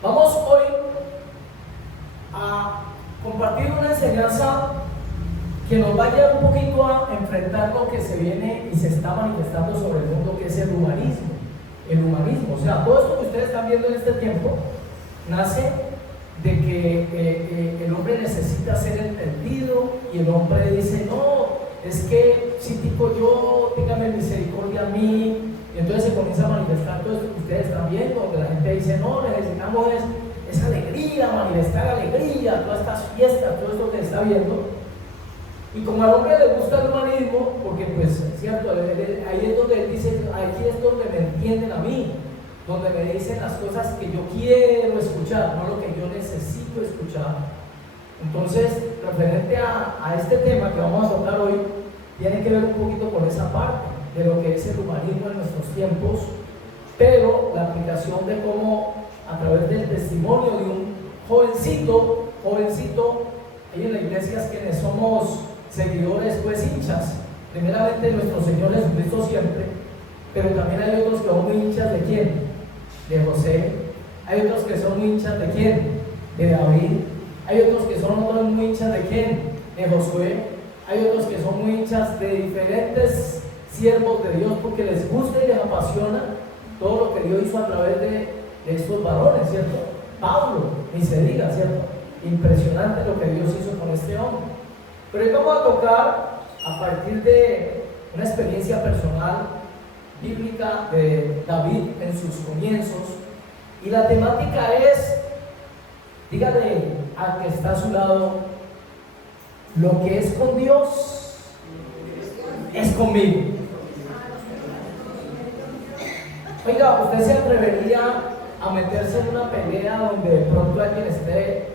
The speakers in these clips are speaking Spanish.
Vamos hoy a compartir una enseñanza que nos va a llevar un poquito a enfrentar lo que se viene y se está manifestando sobre el mundo, que es el humanismo. El humanismo, o sea, todo esto que ustedes están viendo en este tiempo nace de que el hombre necesita ser entendido y el hombre dice, no, es que si tipo yo, téngame misericordia a mí. Y entonces se comienza a manifestar todo esto que ustedes están viendo, donde la gente dice, no, necesitamos esa alegría, manifestar alegría, todas estas fiestas, todo esto que se está viendo. Y como al hombre le gusta el humanismo, porque pues es cierto, ahí es donde él dice, aquí es donde me entienden a mí, donde me dicen las cosas que yo quiero escuchar, no lo que yo necesito escuchar. Entonces, referente a este tema que vamos a tocar hoy, tiene que ver un poquito con esa parte de lo que es el humanismo en nuestros tiempos, pero la aplicación de cómo a través del testimonio de un jovencito, hay en la iglesia quienes somos seguidores, pues hinchas, primeramente de nuestro Señor Jesucristo siempre, pero también hay otros que son muy hinchas de ¿quién? De José. Hay otros que son muy hinchas de ¿quién? De David. Hay otros que son muy hinchas de ¿quién? De Josué. Hay otros que son muy hinchas de diferentes siervos de Dios porque les gusta y les apasiona todo lo que Dios hizo a través de estos varones, ¿cierto? Pablo, ni se diga, ¿cierto? Impresionante lo que Dios hizo con este hombre. Pero hoy vamos a tocar a partir de una experiencia personal bíblica de David en sus comienzos, y la temática es, dígale al que está a su lado, lo que es con Dios es conmigo. Oiga, ¿usted se atrevería a meterse en una pelea donde de pronto alguien esté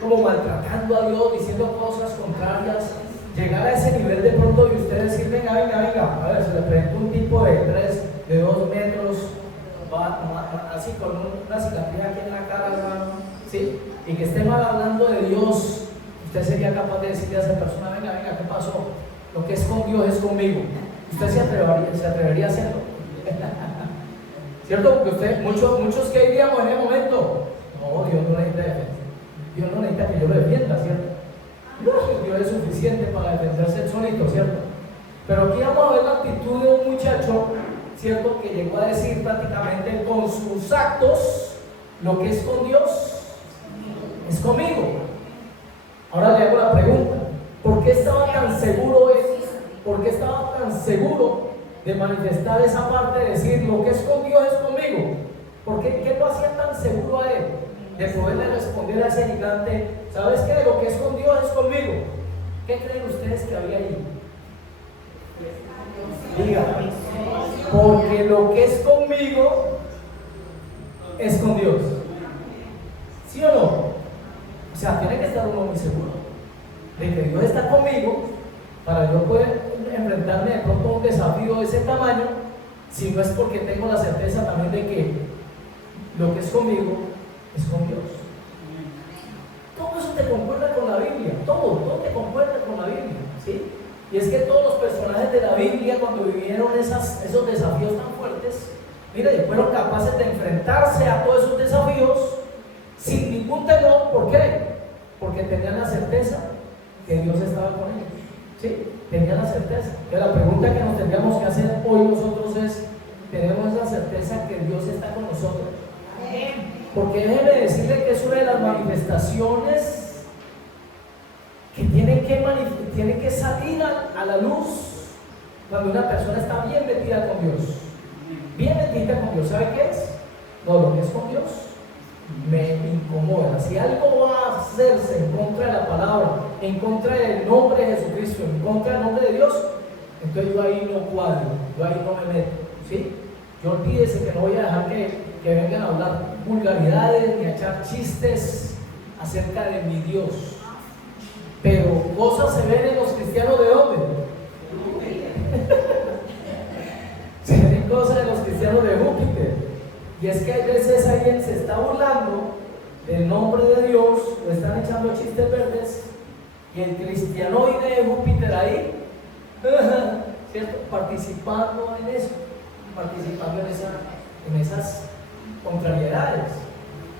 como maltratando a Dios, diciendo cosas contrarias, llegar a ese nivel de pronto y usted decir, venga, a ver, se le presenta un tipo de 2 metros, así con una cicatriz aquí en la cara, hermano, ¿sí? Y que esté mal hablando de Dios, usted sería capaz de decirle a esa persona, venga, ¿qué pasó? Lo que es con Dios es conmigo. ¿Usted se atrevería a hacerlo? ¿Cierto? Porque usted, muchos que diríamos en el momento, no, Dios no necesita defensa. Dios no necesita que yo lo defienda, ¿cierto? No, Dios es suficiente para defenderse el solito, ¿cierto? Pero aquí vamos a ver la actitud de un muchacho, ¿cierto? Que llegó a decir prácticamente con sus actos, lo que es con Dios es conmigo. Ahora le hago la pregunta, ¿por qué estaba tan seguro él? ¿Por qué estaba tan seguro de manifestar esa parte de decir lo que es con Dios es conmigo? ¿Por qué? ¿Qué lo hacía tan seguro a él? De poderle responder a ese gigante, ¿sabes qué? Lo que es con Dios es conmigo. ¿Qué creen ustedes que había ahí? Díganme. Porque lo que es conmigo es con Dios. ¿Sí o no? O sea, tiene que estar uno muy seguro de que Dios está conmigo para yo poder enfrentarme de pronto a un desafío de ese tamaño, si no es porque tengo la certeza también de que lo que es conmigo es con Dios. Todo eso te concuerda con la Biblia, todo te concuerda con la Biblia, ¿sí? Y es que todos los personajes de la Biblia, cuando vivieron esos desafíos tan fuertes, mire, fueron capaces de enfrentarse a todos esos desafíos sin ningún temor. ¿Por qué? Porque tenían la certeza que Dios estaba con ellos, ¿sí? Tenían la certeza. Que la pregunta que nos tendríamos que hacer hoy nosotros es, ¿tenemos la certeza que Dios está con nosotros? Porque déjeme decirle que es una de las manifestaciones que tiene que salir a la luz cuando una persona está bien metida con Dios. Bien metida con Dios. ¿Sabe qué es? No, lo que es con Dios me incomoda. Si algo va a hacerse en contra de la palabra, en contra del nombre de Jesucristo, en contra del nombre de Dios, entonces yo ahí no cuadro, yo ahí no me meto, ¿sí? Yo olvídese que no voy a dejar que vengan a hablar vulgaridades ni a echar chistes acerca de mi Dios. Pero cosas se ven en los cristianos ¿de dónde? Se ven cosas en los cristianos de Júpiter. Y es que a veces alguien se está burlando del nombre de Dios, o están echando chistes verdes, y el cristianoide de Júpiter ahí, ¿cierto? Participando en eso, participando en esas contrariedades.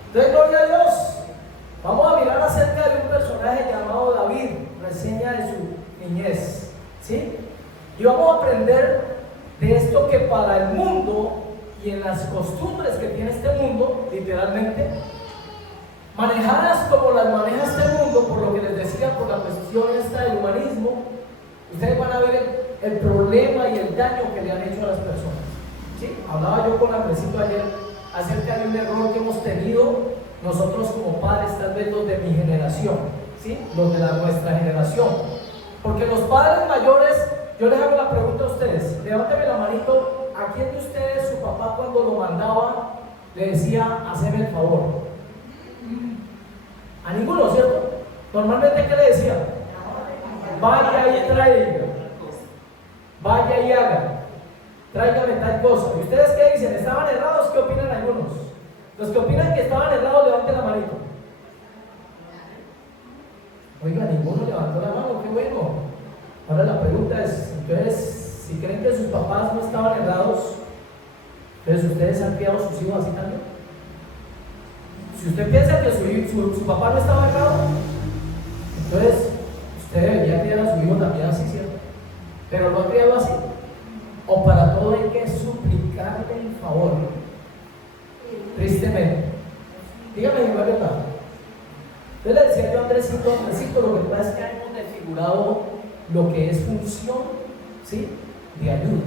Entonces, gloria a Dios. Vamos a mirar acerca de un personaje llamado David, reseña de su niñez, ¿sí? Y vamos a aprender de esto que para el mundo y en las costumbres que tiene este mundo, literalmente, manejadas como las maneja este mundo, por lo que les decía, por la cuestión esta del humanismo, ustedes van a ver el problema y el daño que le han hecho a las personas, ¿sí? Hablaba yo con Andresito ayer acerca de un error que hemos tenido nosotros como padres, tal vez los de mi generación, ¿sí? Los de nuestra generación, porque los padres mayores, yo les hago la pregunta a ustedes, levántame la manito, ¿a quién de ustedes su papá cuando lo mandaba le decía, haceme el favor? A ninguno, ¿cierto? Normalmente, ¿qué le decía? Vaya y traiga, vaya y haga, tráigame tal cosa. ¿Y ustedes qué dicen? ¿Estaban errados? ¿Qué opinan algunos? Los que opinan que estaban errados, levanten la manito. Oiga, ninguno levantó la mano, qué bueno. Ahora la pregunta es, entonces, si creen que sus papás no estaban errados, entonces ustedes han criado a sus hijos así también. Si usted piensa que su papá no estaba errado, entonces usted debería criar a su hijo también así, ¿cierto? Pero lo ha criado así. O para todo hay que suplicarle el favor. Tristemente. Dígame si no es verdad. Yo le decía yo a Andresito, lo que pasa es que hemos desfigurado lo que es función, ¿sí? De ayuda.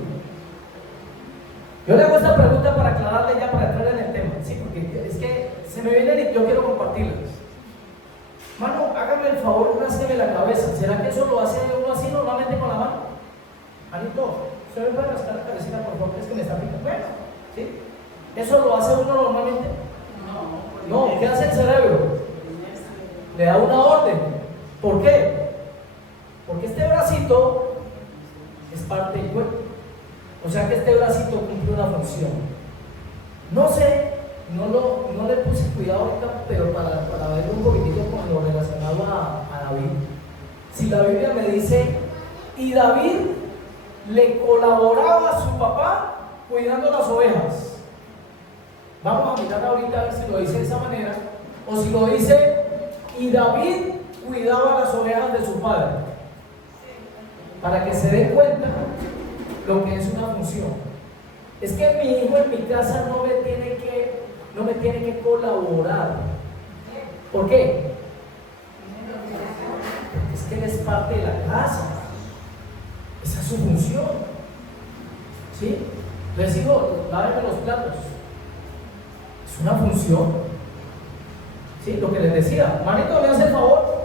Yo le hago esta pregunta para aclararle ya, para entrar en el tema, ¿sí? Porque es que se me vienen y yo quiero compartirlas. Mano, hágame el favor, rásqueme la cabeza. ¿Será que eso lo hace uno así normalmente con la mano? Manito, ¿usted me puede rascar la cabecita, por favor? Es que me está picando. Bueno, ¿sí? ¿Eso lo hace uno normalmente? No, ¿qué hace el cerebro? Le da una orden. ¿Por qué? Porque este bracito es parte del cuerpo. O sea que este bracito cumple una función. No sé, no le puse cuidado ahorita, pero para ver un poquitito con lo relacionado a David. Si la Biblia me dice, y David le colaboraba a su papá cuidando las ovejas. Vamos a mirar ahorita a ver si lo dice de esa manera, o si lo dice, y David cuidaba las ovejas de su padre, para que se den cuenta lo que es una función. Es que mi hijo en mi casa no me tiene que colaborar. ¿Por qué? Porque es que él es parte de la casa. Esa es su función, ¿sí? Les digo, lávenme los platos. Es una función, ¿sí? Lo que les decía, manito, ¿me hace el favor?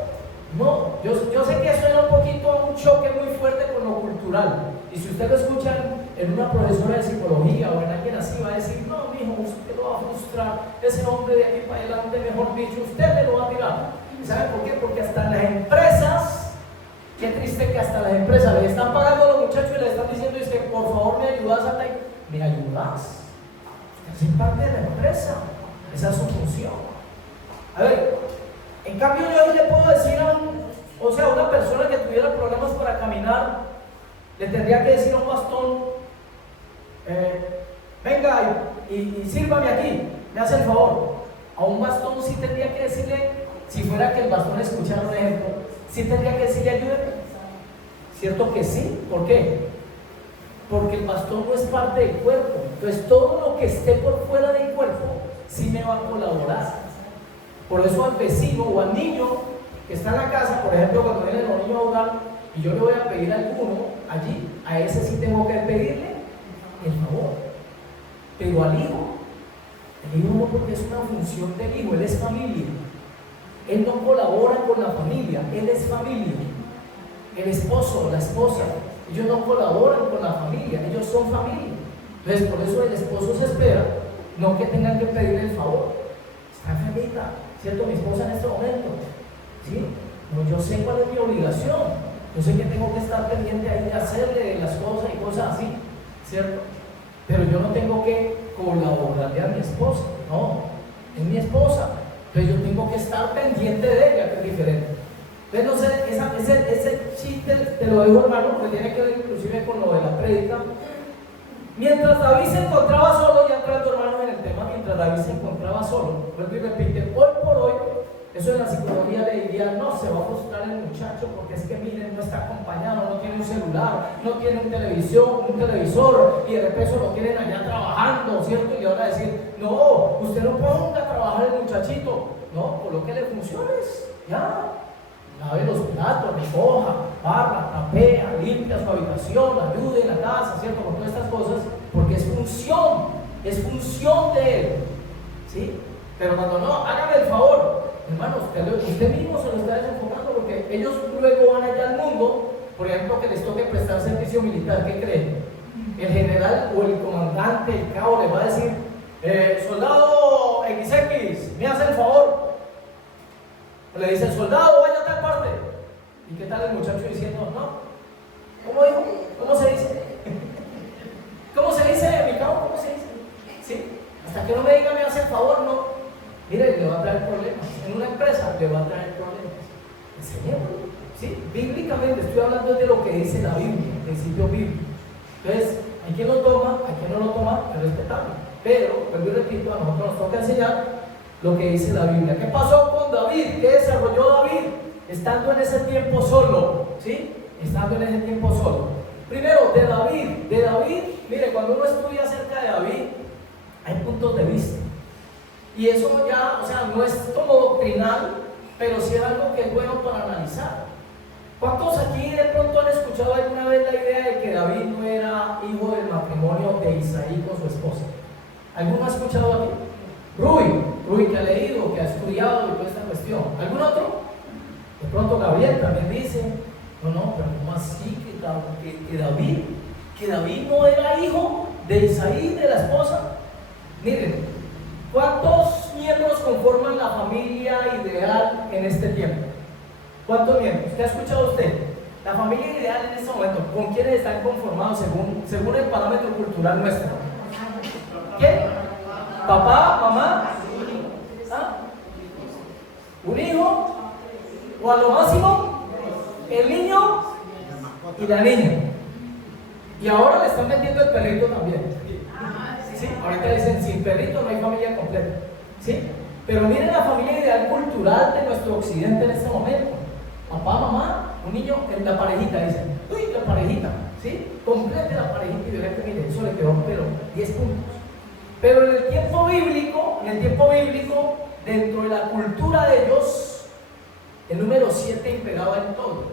No, yo sé que suena un poquito a un choque muy fuerte con lo cultural. Y si usted lo escucha en una profesora de psicología o en alguien así, va a decir, no, mijo, usted lo va a frustrar, ese hombre de aquí para adelante, mejor dicho, usted me lo va a tirar. ¿Y sabe por qué? Porque hasta las empresas, qué triste que hasta las empresas le están pagando a los muchachos y le están diciendo, es que por favor me ayudas a ¿me ayudas? Usted es parte de la empresa, esa es su función. A ver, en cambio yo le puedo decir a una persona que tuviera problemas para caminar, le tendría que decir a un bastón, venga y sírvame aquí, me hace el favor. A un bastón sí tendría que decirle, si fuera que el bastón escuchara un ejemplo, sí tendría que decirle ayúdeme. ¿Cierto que sí? ¿Por qué? Porque el bastón no es parte del cuerpo. Entonces todo lo que esté por fuera del cuerpo sí me va a colaborar. Por eso al vecino o al niño que está en la casa, por ejemplo, cuando vienen los niños a jugar y yo le voy a pedir a alguno allí, a ese sí tengo que pedirle el favor. Pero al hijo no, porque es una función del hijo, él es familia. Él no colabora con la familia, él es familia. El esposo, la esposa, ellos no colaboran con la familia, ellos son familia. Entonces por eso el esposo se espera, no que tengan que pedirle el favor. Está enfermita, ¿cierto? Mi esposa en este momento, ¿sí? No, yo sé cuál es mi obligación. Yo sé que tengo que estar pendiente ahí de hacerle las cosas y cosas así, ¿cierto? Pero yo no tengo que colaborarle a mi esposa, no, es mi esposa. Entonces yo tengo que estar pendiente de ella, que es diferente. Entonces, no sé, ese chiste te lo digo, hermano, porque tiene que ver inclusive con lo de la prédica. Mientras David se encontraba solo, ya entrando, hermano, en el tema, mientras David se encontraba solo. Vuelvo y repite, hoy por hoy, eso en la psicología le diría, no, se va a frustrar el muchacho porque es que miren, no está acompañado, no tiene un celular, no tiene un televisor, y de repente lo tienen allá trabajando, ¿cierto? Y le van a decir, no, usted no ponga a trabajar el muchachito, no, colóquele funciones, ya. Lave los platos, recoja, barra, trapea, limpia su habitación, ayude en la casa, ¿cierto? Con todas estas cosas, porque es función de él, ¿sí? Pero cuando no, hágame el favor, hermano, usted mismo se lo está desenfocando, porque ellos luego van allá al mundo, por ejemplo, que les toque prestar servicio militar, ¿qué creen? El general o el comandante, el cabo, les va a decir, soldado XX, me hace el favor. Le dice, soldado, vaya a tal parte. ¿Y qué tal el muchacho diciendo, no? ¿Cómo dijo? ¿Cómo se dice? ¿Cómo se dice, mi cabo? ¿Cómo se dice? ¿Sí? Hasta que no me diga, me hace el favor, no. Mire, le va a traer problemas. En una empresa le va a traer problemas. Enseñémoslo. ¿Sí? Bíblicamente, estoy hablando de lo que dice la Biblia, el principio bíblico. Entonces, hay quien lo toma, hay quien no lo toma, es respetable. Pero, vuelvo y repito, a nosotros nos toca enseñar lo que dice la Biblia. ¿Qué pasó con David? ¿Qué desarrolló David? Estando en ese tiempo solo, ¿sí? Estando en ese tiempo solo. Primero, de David, mire, cuando uno estudia acerca de David, hay puntos de vista. Y eso ya, o sea, no es como doctrinal, pero sí es algo que es bueno para analizar. ¿Cuántos aquí de pronto han escuchado alguna vez la idea de que David no era hijo del matrimonio de Isaí con su esposa? ¿Alguno ha escuchado aquí? Rui, que ha leído, que ha estudiado y toda esta cuestión. ¿Algún otro? De pronto Gabriel también dice, no, pero ¿cómo así que David no era hijo de Isaí, de la esposa? Miren, ¿cuántos miembros conforman la familia ideal en este tiempo? ¿Cuántos miembros? ¿Qué ha escuchado usted? La familia ideal en este momento, ¿con quiénes están conformados según el parámetro cultural nuestro? ¿Quién? ¿Papá? ¿Mamá? ¿Ah? ¿Un hijo? ¿O a lo máximo? ¿El niño? Y la niña. Y ahora le están metiendo el perrito también. ¿Sí? Ahorita dicen, sin perrito no hay familia completa. ¿Sí? Pero miren la familia ideal cultural de nuestro occidente en este momento. Papá, mamá, un niño, la parejita, dicen. Uy, la parejita. ¿Sí? Complete la parejita y violenta, mire, eso le quedó, pero 10 puntos. Pero en el tiempo bíblico, dentro de la cultura de ellos, el número 7 imperaba en todo.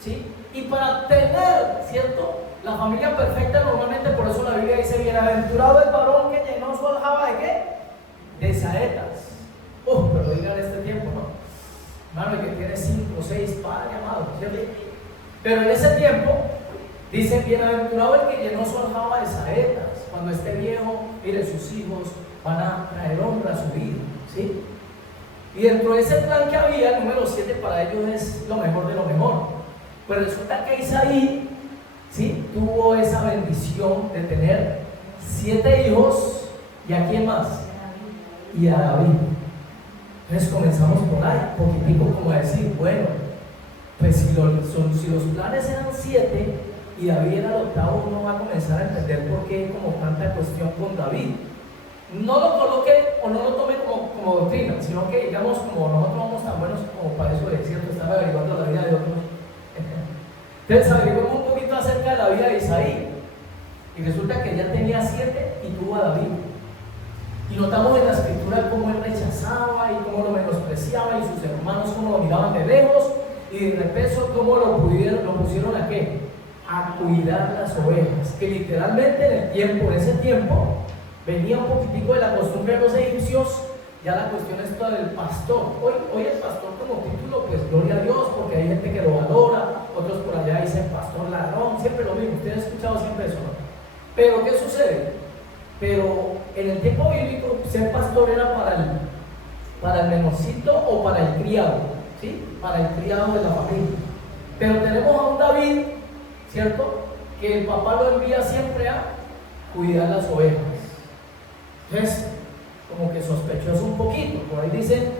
¿Sí? Y para tener, ¿cierto?, la familia perfecta, normalmente por eso la Biblia dice, bienaventurado el varón que llenó su aljaba ¿de qué? De saetas. Pero digan este tiempo, ¿no? Hermano, el que tiene 5 o 6 padres amados, ¿cierto? Pero en ese tiempo, dice, bienaventurado el que llenó su aljaba de saetas. Cuando esté viejo, mire, sus hijos van a traer honra a su vida, ¿sí? Y dentro de ese plan que había, el número 7 para ellos es lo mejor de lo mejor. Pues resulta que Isaí, ¿sí?, tuvo esa bendición de tener 7 hijos. ¿Y a quién más? Y a David. Entonces comenzamos por ahí, poquitico, como a decir, bueno, pues si los planes eran 7 y David era el octavo, uno va a comenzar a entender por qué hay como tanta cuestión con David. No lo coloque o no lo tome como doctrina, sino que digamos, como nosotros vamos tan buenos como para eso de cierto, estar averiguando la vida de otros. Entonces averiguamos un poquito acerca de la vida de Isaí, y resulta que ya tenía 7 y tuvo a David. Y notamos en la escritura cómo él rechazaba y cómo lo menospreciaba, y sus hermanos cómo lo miraban de lejos, y de repente cómo lo pusieron ¿a qué? A cuidar las ovejas, que literalmente en ese tiempo venía un poquitico de la costumbre de los egipcios. Ya la cuestión es toda del pastor. Hoy el pastor como título, pues gloria a Dios, porque hay gente que lo valora, otros por allá dicen pastor ladrón, siempre lo mismo, ustedes han escuchado siempre eso, ¿no? Pero ¿qué sucede? Pero en el tiempo bíblico, ser pastor era para el menorcito o para el criado, ¿sí? Para el criado de la familia. Pero tenemos a un David, ¿cierto?, que el papá lo envía siempre a cuidar las ovejas. Entonces, como que sospechoso un poquito. Por ahí dice,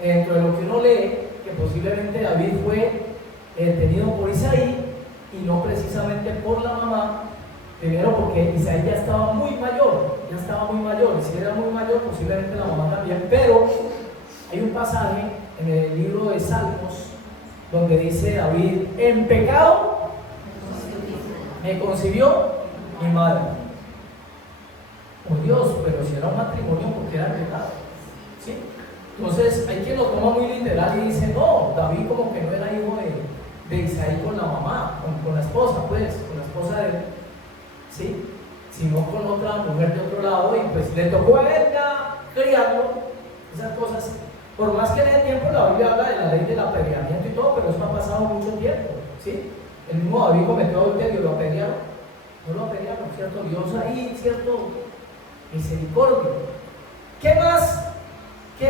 dentro de lo que uno lee, que posiblemente David fue tenido por Isaí y no precisamente por la mamá Primero porque Isaí ya estaba muy mayor, y si era muy mayor, posiblemente la mamá también, pero hay un pasaje en el libro de Salmos donde dice David: en pecado me concibió mi madre. Oh Dios, pero si era un matrimonio, porque era pecado, ¿sí? Entonces hay quien lo toma muy literal y dice: no, David como que no era hijo de Isaí con la mamá, con la esposa, pues, con la esposa de él, ¿sí? Sino con otra mujer de otro lado, y pues le tocó a él ya criarlo, esas cosas. Por más que en ese tiempo la Biblia habla de la ley del apedreamiento y todo, pero eso ha pasado mucho tiempo, ¿sí? El mismo David cometió adulterio, lo apedrearon, no lo apedrearon, ¿cierto? Dios ahí, ¿cierto? Misericordia. ¿Qué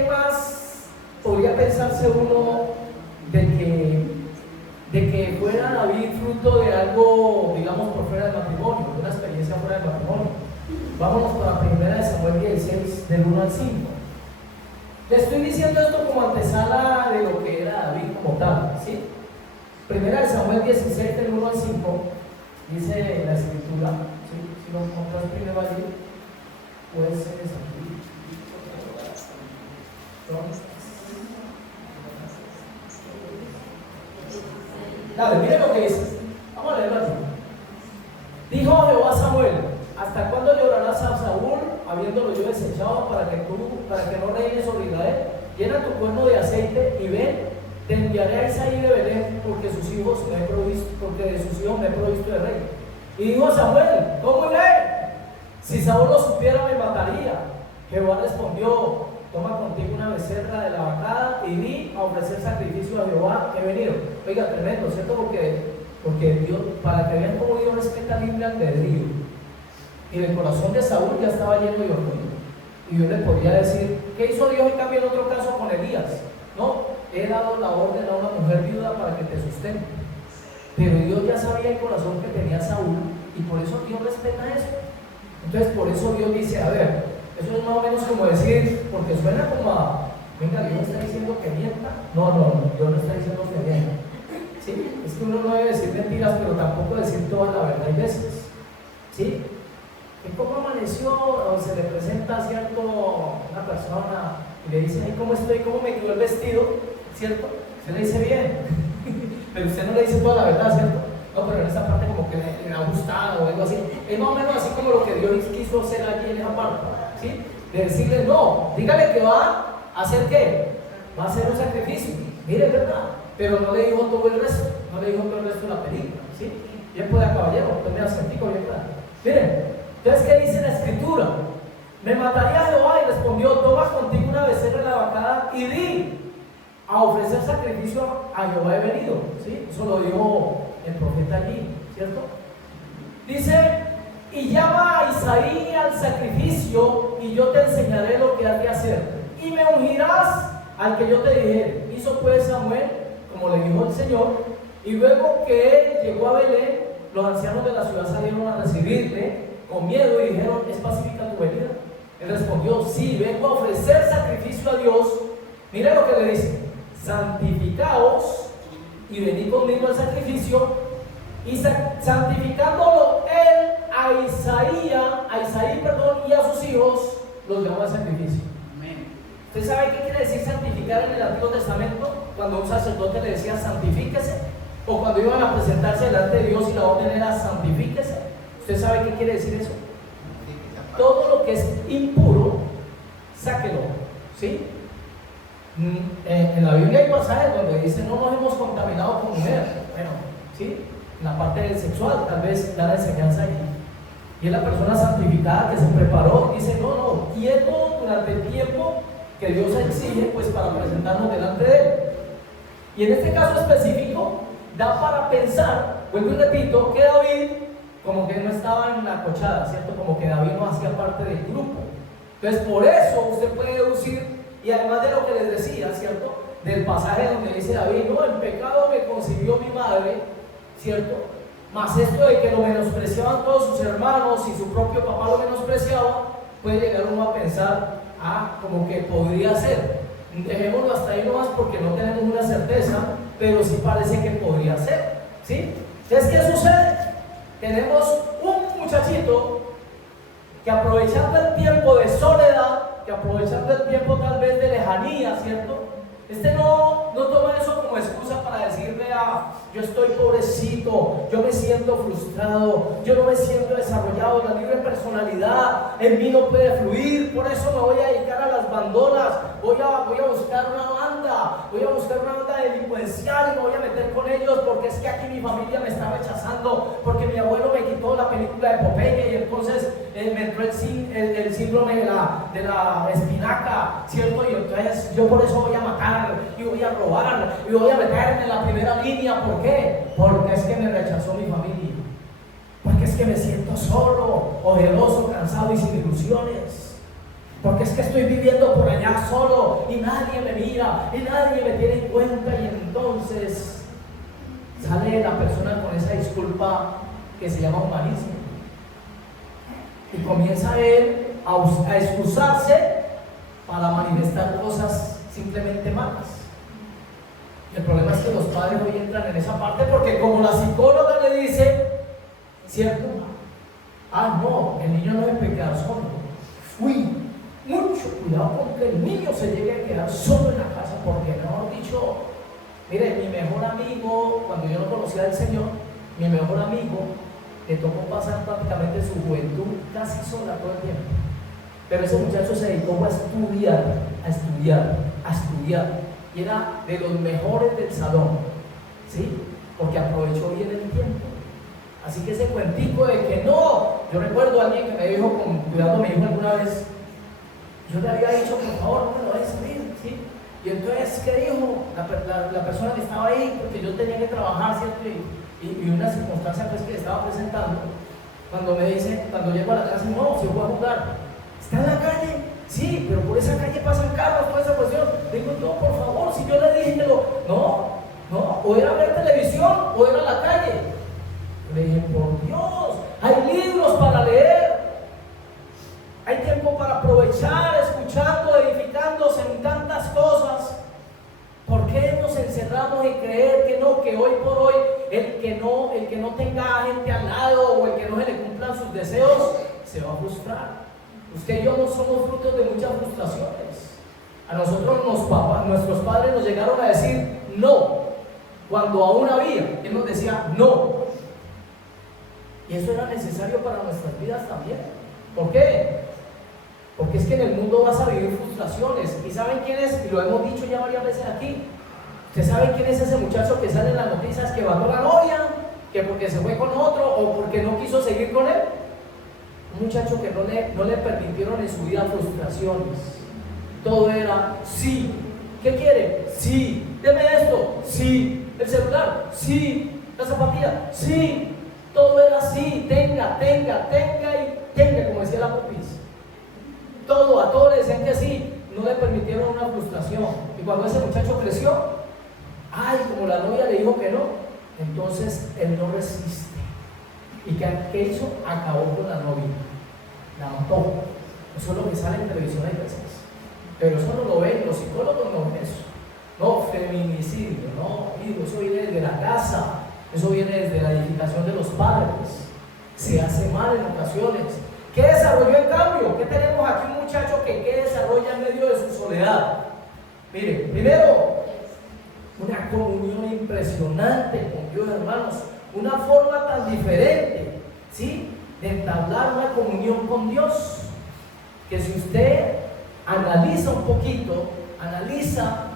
más podría pensarse uno de que fuera David fruto de algo, digamos, por fuera del matrimonio, de una experiencia fuera del matrimonio? Vámonos para 1 Samuel 16, del 1 al 5. Le estoy diciendo esto como antesala de lo que era David como tal, ¿sí? 1 Samuel 16, del 1 al 5, dice la escritura, ¿sí? Si lo encontras primero allí, puede ser eso aquí. Dale, mire lo que dice. Vamos a leerlo así. Dijo Jehová a Samuel: ¿hasta cuándo llorarás a Saúl, habiéndolo yo desechado, para que no reines sobre Israel? Llena tu cuerno de aceite y ven, te enviaré a Isaí de Belén, porque de sus hijos me he provisto de rey. Y dijo a Samuel: ¿cómo iré? Si Saúl lo supiera, me mataría. Jehová respondió: toma contigo una becerra de la vacada y di a ofrecer sacrificio a Jehová, he venido. Oiga, tremendo, ¿cierto? Porque Dios, para que vean cómo Dios respeta el libre albedrío. Y el corazón de Saúl ya estaba lleno de orgullo. Y Dios le podría decir: ¿qué hizo Dios en cambio en otro caso con Elías? No, he dado la orden a una mujer viuda para que te sustente. Pero Dios ya sabía el corazón que tenía Saúl, y por eso Dios respeta eso. Entonces por eso Dios dice: a ver, eso es más o menos como decir, porque suena como a, venga, Dios está diciendo que mienta. No, Dios no está diciendo que mienta. ¿Sí? Es que uno no debe decir mentiras, pero tampoco decir toda la verdad hay veces. ¿Sí? Que cómo amaneció, o se le presenta, ¿cierto?, una persona y le dice: ay, ¿cómo estoy? ¿Cómo me quedó el vestido? ¿Cierto? Se le dice bien, pero usted no le dice toda la verdad, ¿cierto? No, pero en esa parte como que le ha gustado o algo así. Es más o menos así como lo que Dios quiso hacer allí en esa parte, ¿sí? De decirle: no, dígale que va a hacer ¿qué? Va a hacer un sacrificio. Mire, es verdad, pero no le dijo todo el resto, de la película, ¿sí? Bien puede, caballero, tome acentico, bien claro. Miren, entonces, ¿qué dice la escritura? Me mataría Jehová, y respondió: toma contigo una becerra de la vacada y di a ofrecer sacrificio a Jehová he venido, ¿sí? Eso lo dijo el profeta allí, ¿cierto? Dice: y llama a Isaí al sacrificio, y yo te enseñaré lo que has de hacer, y me ungirás al que yo te dijere. Hizo pues Samuel como le dijo el Señor, y luego que él llegó a Belén, los ancianos de la ciudad salieron a recibirle con miedo y dijeron: ¿es pacífica tu venida? Él respondió: sí, vengo a ofrecer sacrificio a Dios. Mira lo que le dice: santificaos y venid conmigo al sacrificio. Y santificándolo él a Isaí, y a sus hijos, los llamó al sacrificio. Amén. ¿Usted sabe qué quiere decir santificar en el Antiguo Testamento? Cuando un sacerdote le decía: santifíquese, o cuando iban a presentarse delante de Dios y la orden era: santifíquese. ¿Usted sabe qué quiere decir eso? Todo lo que es impuro, sáquelo, ¿sí? En la Biblia hay pasajes donde dice: no nos hemos contaminado con mujer. Bueno, ¿sí? En la parte del sexual, tal vez da la enseñanza allí. Y es la persona santificada que se preparó y dice: no, quieto durante el tiempo que Dios exige, pues, para presentarnos delante de él. Y en este caso específico, da para pensar, vuelvo y repito, que David como que no estaba en la cochada, ¿cierto? Como que David no hacía parte del grupo. Entonces, por eso usted puede deducir, y además de lo que les decía, ¿cierto?, del pasaje donde dice David: no, en pecado me concibió mi madre, ¿cierto? Más esto de que lo menospreciaban todos sus hermanos y su propio papá lo menospreciaba, puede llegar uno a pensar: como que podría ser. Dejémoslo hasta ahí nomás porque no tenemos una certeza, pero sí parece que podría ser, ¿sí? Entonces, ¿qué sucede? Tenemos un muchachito que aprovechando el tiempo de soledad, que aprovechando el tiempo tal vez de lejanía, ¿cierto? No toma eso como excusa para decirle yo estoy pobrecito, yo me siento frustrado, yo no me siento desarrollado, la libre personalidad en mí no puede fluir, por eso me voy a dedicar a las bandolas, voy a buscar una banda delincuencial y me voy a meter con ellos porque es que aquí mi familia me está rechazando, porque mi abuelo me quitó la película de Popeye y entonces me entró el síndrome de la espinaca, ¿cierto? Y entonces yo por eso voy a matar y voy a robar y voy a meterme en la primera línea. ¿Por qué? Porque es que me rechazó mi familia, porque es que me siento solo, ojeroso, cansado y sin ilusiones, porque es que estoy viviendo por allá solo y nadie me mira y nadie me tiene en cuenta. Y entonces sale la persona con esa disculpa que se llama humanismo y comienza él a excusarse para manifestar cosas simplemente malas. El problema es que los padres hoy entran en esa parte porque como la psicóloga le dice, ¿cierto? No, el niño no debe quedar solo. Mucho cuidado con que el niño se llegue a quedar solo en la casa, porque mejor dicho, mire, mi mejor amigo, cuando yo no conocía al Señor, mi mejor amigo le tocó pasar prácticamente su juventud casi sola todo el tiempo. Pero ese muchacho se dedicó a estudiar. Y era de los mejores del salón, ¿sí? Porque aprovechó bien el tiempo. Así que ese cuentico de que no, yo recuerdo a alguien que me dijo, cuidado, me dijo alguna vez, yo le había dicho, por favor, no me lo vayas a salir, ¿sí? Y entonces, ¿qué dijo? La persona que estaba ahí, porque yo tenía que trabajar, ¿cierto? Y una circunstancia pues, que le estaba presentando, cuando me dice, cuando llego a la casa, no, si voy a jugar, ¿está en la calle? Sí, pero por esa calle pasan carros, toda esa cuestión. Le digo, no, por favor, si yo le dije que no, o era ver televisión o era la calle. Le dije, por Dios, hay libros para leer, hay tiempo para aprovechar, escuchando, edificándose en tantas cosas. ¿Por qué nos encerramos en creer que hoy por hoy el que no tenga gente al lado o el que no se le cumplan sus deseos se va a frustrar? Usted y yo no somos frutos de muchas frustraciones. A nosotros nuestros padres nos llegaron a decir no, cuando aún había. Él nos decía no. Y eso era necesario para nuestras vidas también. ¿Por qué? Porque es que en el mundo vas a vivir frustraciones. ¿Y saben quién es? Y lo hemos dicho ya varias veces aquí. ¿Usted sabe quién es ese muchacho que sale en las noticias que mató a la novia? Que porque se fue con otro o porque no quiso seguir con él. Un muchacho que no le permitieron en su vida frustraciones. Todo era sí. ¿Qué quiere? Sí. Deme esto. Sí. El celular. Sí. La zapatilla. Sí. Todo era sí. Tenga, como decía la Popis. A todos le decían que sí. No le permitieron una frustración. Y cuando ese muchacho creció, como la novia le dijo que no, entonces él no resiste. ¿Y qué hizo? Acabó con la novia, la mató. Eso es lo que sale en televisión hay veces, pero eso no lo ven, los psicólogos no ven eso. No, feminicidio, no, eso viene desde la casa, eso viene desde la edificación de los padres, se hace mal en ocasiones. ¿Qué desarrolló en cambio? ¿Qué tenemos aquí? Un muchacho que desarrolla en medio de su soledad. Mire, primero, una comunión impresionante con Dios, hermanos. Una forma tan diferente, ¿sí?, de entablar una comunión con Dios, que si usted analiza un poquito, analiza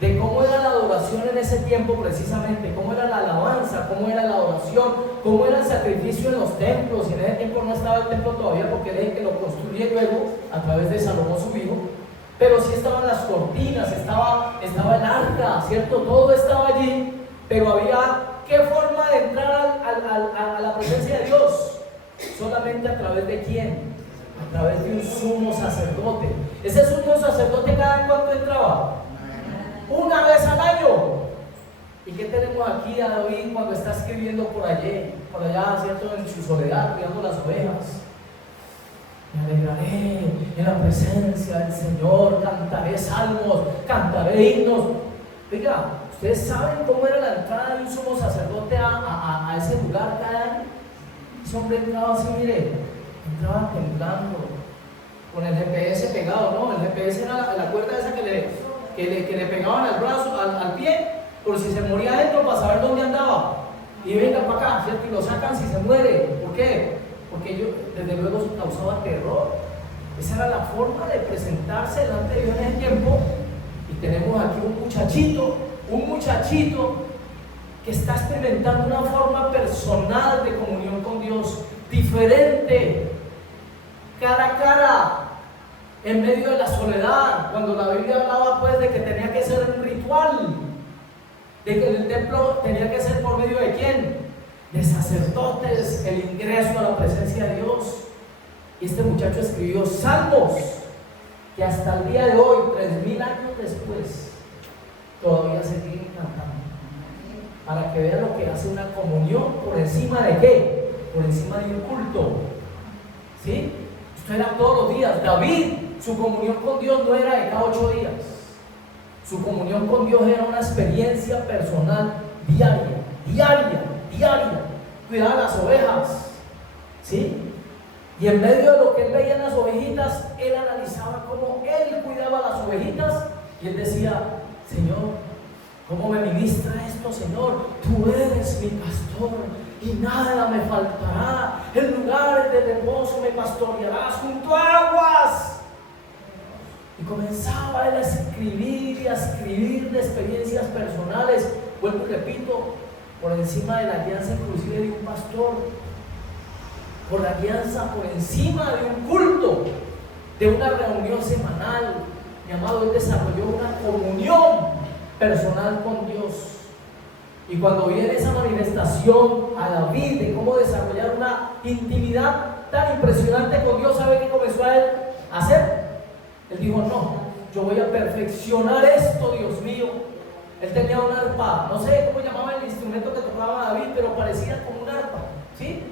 de cómo era la adoración en ese tiempo precisamente, cómo era la alabanza, cómo era la adoración, cómo era el sacrificio en los templos. Y en ese tiempo no estaba el templo todavía, porque él que lo construye luego a través de Salomón su hijo, pero sí estaban las cortinas, estaba el arca, ¿cierto? Todo estaba allí, pero había ¿qué forma de entrar a la presencia de Dios? Solamente a través de ¿quién? A través de un sumo sacerdote. Ese sumo sacerdote, ¿cada cuánto entraba? Una vez al año. ¿Y qué tenemos aquí a David cuando está escribiendo por allá, ¿cierto?, en su soledad, cuidando las ovejas? Me alegraré en la presencia del Señor, cantaré salmos, cantaré himnos. Oiga, ¿ustedes saben cómo era la entrada de un sumo sacerdote a ese lugar cada año? Ese hombre entraba así, mire, entraba temblando, con el GPS pegado, ¿no? El GPS era la cuerda esa que le pegaban al brazo, al pie, por si se moría adentro para saber dónde andaba. Y venga para acá, ¿cierto? Y lo sacan si se muere. ¿Por qué? Porque ellos, desde luego, eso causaba terror. Esa era la forma de presentarse delante de Dios en ese tiempo. Y tenemos aquí un muchachito que está experimentando una forma personal de comunión con Dios, diferente, cara a cara, en medio de la soledad, cuando la Biblia hablaba pues de que tenía que ser un ritual, de que el templo tenía que ser por medio de ¿quién? De sacerdotes, el ingreso a la presencia de Dios. Y este muchacho escribió salmos que hasta el día de hoy, 3000 años después, todavía se siguen cantando, para que vean lo que hace una comunión. ¿Por encima de qué? Por encima de un culto, ¿sí? Esto era todos los días. David, su comunión con Dios no era de cada 8 días. Su comunión con Dios era una experiencia personal diaria. Cuidaba las ovejas, ¿sí? Y en medio de lo que él veía en las ovejitas, él analizaba cómo él cuidaba las ovejitas. Y él decía: Señor, ¿cómo me ministra esto, Señor? Tú eres mi pastor y nada me faltará. En lugares de reposo me pastorearás junto a aguas. Y comenzaba él a escribir de experiencias personales. Vuelvo y repito, por encima de la guianza inclusive de un pastor, por la guianza, por encima de un culto, de una reunión semanal. Mi amado, él desarrolló una comunión personal con Dios. Y cuando viene esa manifestación a David de cómo desarrollar una intimidad tan impresionante con Dios, ¿sabe qué comenzó a él a hacer? Él dijo: no, yo voy a perfeccionar esto, Dios mío. Él tenía una arpa, no sé cómo llamaba el instrumento que tocaba David, pero parecía como un arpa, ¿sí?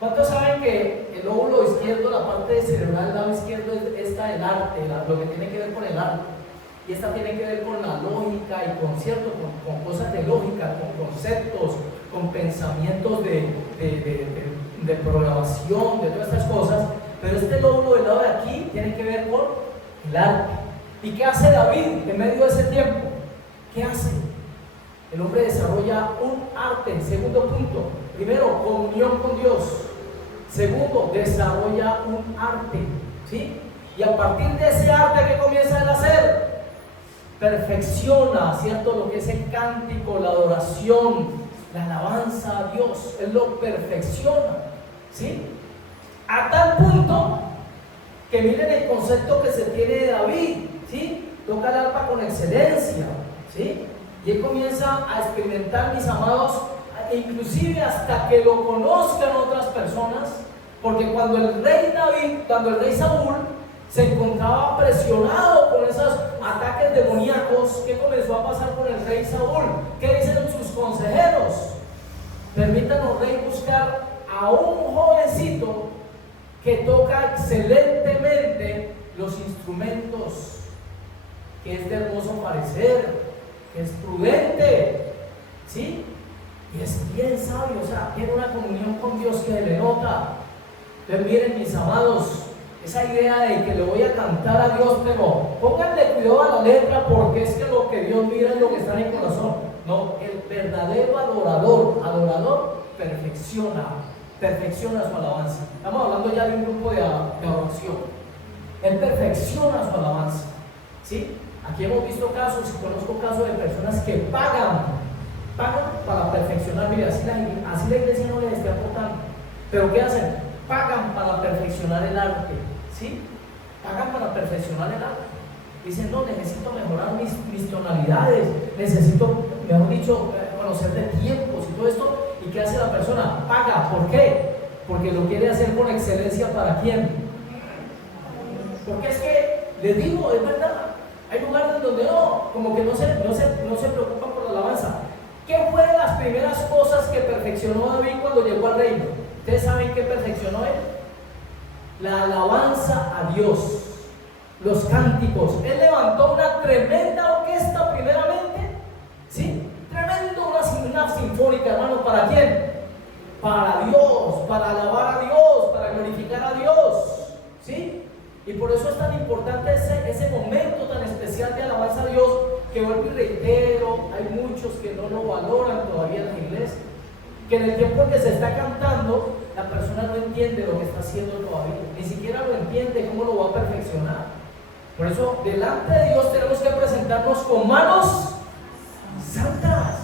¿Cuántos saben que el lóbulo izquierdo, la parte cerebral del lado izquierdo, es esta del arte, lo que tiene que ver con el arte? Y esta tiene que ver con la lógica y con, ¿cierto? con cosas de lógica, con conceptos, con pensamientos de programación, de todas estas cosas. Pero este lóbulo del lado de aquí tiene que ver con el arte. ¿Y qué hace David en medio de ese tiempo? ¿Qué hace? El hombre desarrolla un arte. Segundo punto. Primero, comunión con Dios. Segundo, desarrolla un arte, ¿sí? Y a partir de ese arte, ¿qué comienza él a hacer? Perfecciona, ¿cierto? Lo que es el cántico, la adoración, la alabanza a Dios. Él lo perfecciona, ¿sí? A tal punto que miren el concepto que se tiene de David, ¿sí? Toca el arpa con excelencia, ¿sí? Y él comienza a experimentar, mis amados, inclusive hasta que lo conozcan otras personas, porque cuando el rey Saúl se encontraba presionado con esos ataques demoníacos, ¿qué comenzó a pasar con el rey Saúl? ¿Qué dicen sus consejeros? Permítanos, rey, buscar a un jovencito que toca excelentemente los instrumentos, que es de hermoso parecer, que es prudente, ¿sí? Y es bien sabio, o sea, tiene una comunión con Dios que le nota. Entonces miren, mis amados, esa idea de que le voy a cantar a Dios, pero pónganle cuidado a la letra, porque es que lo que Dios mira es lo que está en el corazón. No, el verdadero adorador perfecciona su alabanza. Estamos hablando ya de un grupo de adoración. Él perfecciona su alabanza, ¿sí? Aquí hemos visto casos, conozco casos de personas que pagan para perfeccionar. Mira, así la iglesia no les esté aportando, pero ¿qué hacen? Pagan para perfeccionar el arte, ¿sí? Pagan para perfeccionar el arte. Dicen: no, necesito mejorar mis tonalidades, necesito, mejor dicho, conocer de tiempos y todo esto. ¿Y qué hace la persona? Paga. ¿Por qué? Porque lo quiere hacer con excelencia. ¿Para quién? Porque es que, les digo, es verdad, hay lugares donde como que no se preocupan por la alabanza. ¿Qué fueron las primeras cosas que perfeccionó David cuando llegó al reino? ¿Ustedes saben qué perfeccionó él? La alabanza a Dios, los cánticos. Él levantó una tremenda orquesta primeramente, ¿sí? Tremendo, una sinfónica, hermano. ¿Para quién? Para Dios, para alabar a Dios, para glorificar a Dios, ¿sí? Y por eso es tan importante ese momento tan especial de alabanza a Dios, que vuelvo y reitero, hay muchos que no lo valoran todavía en la iglesia, que en el tiempo en que se está cantando, la persona no entiende lo que está haciendo todavía, ni siquiera lo entiende, cómo lo va a perfeccionar. Por eso, delante de Dios tenemos que presentarnos con manos santas,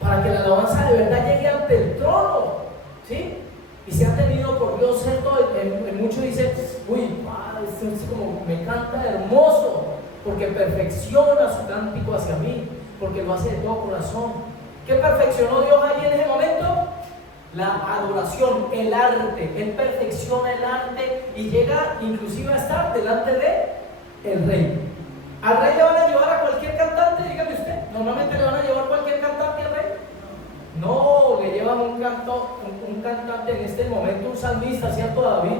para que la alabanza de verdad llegue ante el trono, ¿sí? Y sea tenido por Dios, ¿cierto? En muchos dicen, uy, padre, esto es como, me canta hermoso, porque perfecciona su cántico hacia mí, porque lo hace de todo corazón. ¿Qué perfeccionó Dios allí en ese momento? La adoración, el arte. Él perfecciona el arte y llega inclusive a estar delante de el rey. ¿Al rey le van a llevar a cualquier cantante? Dígame usted. ¿Normalmente le van a llevar cualquier cantante al rey? No, le llevan un cantante en este momento, un salmista, ¿cierto, David?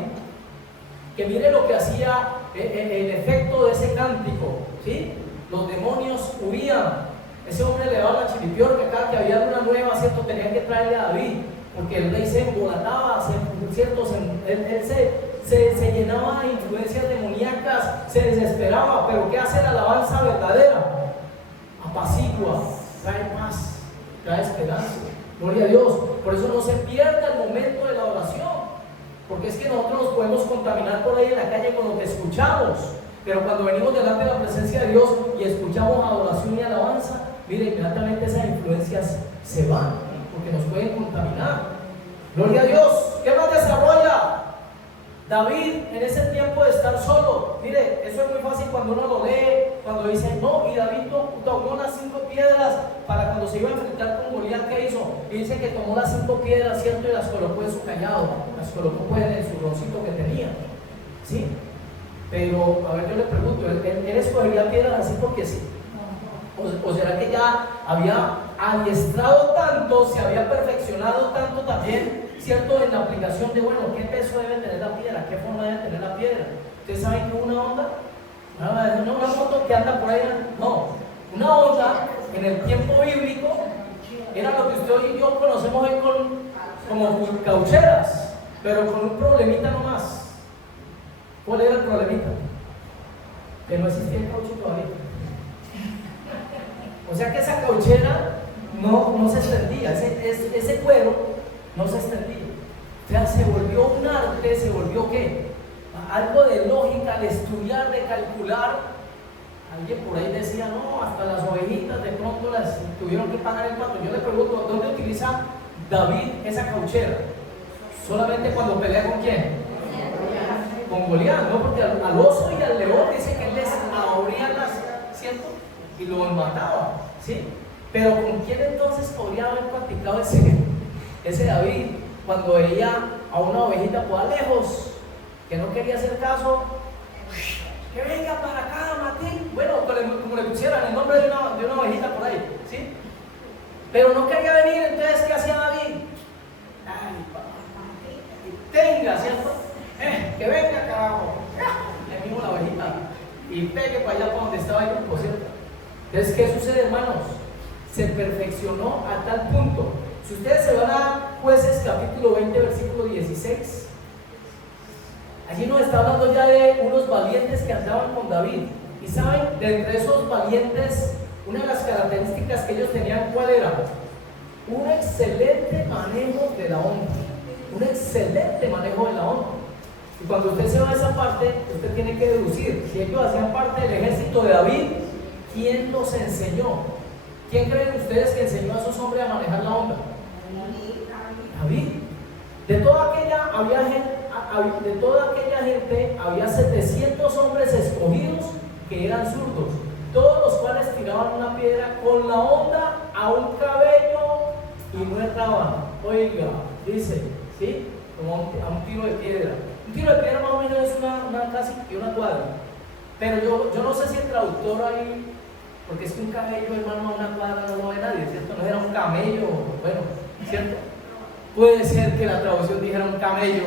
Que mire lo que hacía el efecto de ese cántico, ¿sí? Los demonios huían. Ese hombre le daba la chiripiorca, cada que había una nueva, ¿cierto? Tenían que traerle a David, porque el rey se embolataba, ¿cierto? Él se llenaba de influencias demoníacas, se desesperaba. Pero ¿qué hace la alabanza verdadera? Apacigua, trae paz, trae esperanza. Gloria a Dios. Por eso no se pierda el momento de la oración, porque es que nosotros nos podemos contaminar por ahí en la calle con lo que escuchamos, pero cuando venimos delante de la presencia de Dios y escuchamos adoración y alabanza, mire, inmediatamente esas influencias se van, porque nos pueden contaminar. Gloria a Dios. ¿Qué más desarrolla David en ese tiempo de estar solo? Mire, eso es muy fácil cuando uno lo lee, cuando dice, no, y David tomó las 5 piedras para cuando se iba a enfrentar con Goliat. ¿Qué hizo? Y dice que tomó las 5 piedras, ¿cierto? Y las colocó en su callado, las colocó pues en su roncito que tenía, ¿sí? Pero, a ver, yo le pregunto, ¿él escogería piedras así porque sí? ¿O será que ya había adiestrado tanto, se había perfeccionado tanto también, ¿cierto? En la aplicación de, bueno, ¿qué peso debe tener la piedra? ¿Qué forma debe tener la piedra? ¿Ustedes saben que una onda? No una foto que anda por ahí, no. Una onda en el tiempo bíblico era lo que usted y yo conocemos hoy como caucheras, pero con un problemita nomás. ¿Cuál era el problemita? Que no existía el caucho todavía. O sea que esa cauchera no se extendía, ese cuero no se extendía. O sea, se volvió un arte, se volvió ¿qué? Algo de lógica, de estudiar, de calcular. Alguien por ahí decía, no, hasta las ovejitas de pronto las tuvieron que pagar el pato. Yo le pregunto, ¿dónde utiliza David esa cauchera? ¿Solamente cuando pelea con quién? Con Goliat, ¿no? Porque al oso y al león dice que él les abría las, ¿cierto? Y lo mataba, ¿sí? Pero ¿con quién entonces podría haber practicado ese David cuando veía a una ovejita por allá lejos que no quería hacer caso? Que venga para acá, Martín. Bueno, como le pusieran el nombre de una ovejita por ahí, ¿sí? Pero no quería venir, entonces ¿qué hacía David? Ay, tenga, ¿cierto? Que venga, carajo. Le mismo la ovejita y pegue para allá para donde estaba el grupo, ¿cierto? Entonces, ¿qué sucede, hermanos? Se perfeccionó a tal punto. Si ustedes se van a Jueces capítulo 20, versículo 16, allí nos está hablando ya de unos valientes que andaban con David. Y saben, de entre esos valientes, una de las características que ellos tenían, ¿cuál era? Un excelente manejo de la honra. Un excelente manejo de la honra. Y cuando usted se va a esa parte, usted tiene que deducir, si ellos hacían parte del ejército de David, ¿quién los enseñó? ¿Quién creen ustedes que enseñó a esos hombres a manejar la onda? David. De toda aquella gente había 700 hombres escogidos que eran zurdos, todos los cuales tiraban una piedra con la onda a un cabello y no erraban. Oiga, dice, ¿sí? Como a un tiro de piedra. Un tiro de piedra más o menos es una casi que una cuadra. Pero yo no sé si el traductor ahí, porque es que un camello, hermano, a una cuadra no lo ve nadie, ¿cierto? No era un camello, bueno, ¿cierto? Puede ser que la traducción dijera un camello,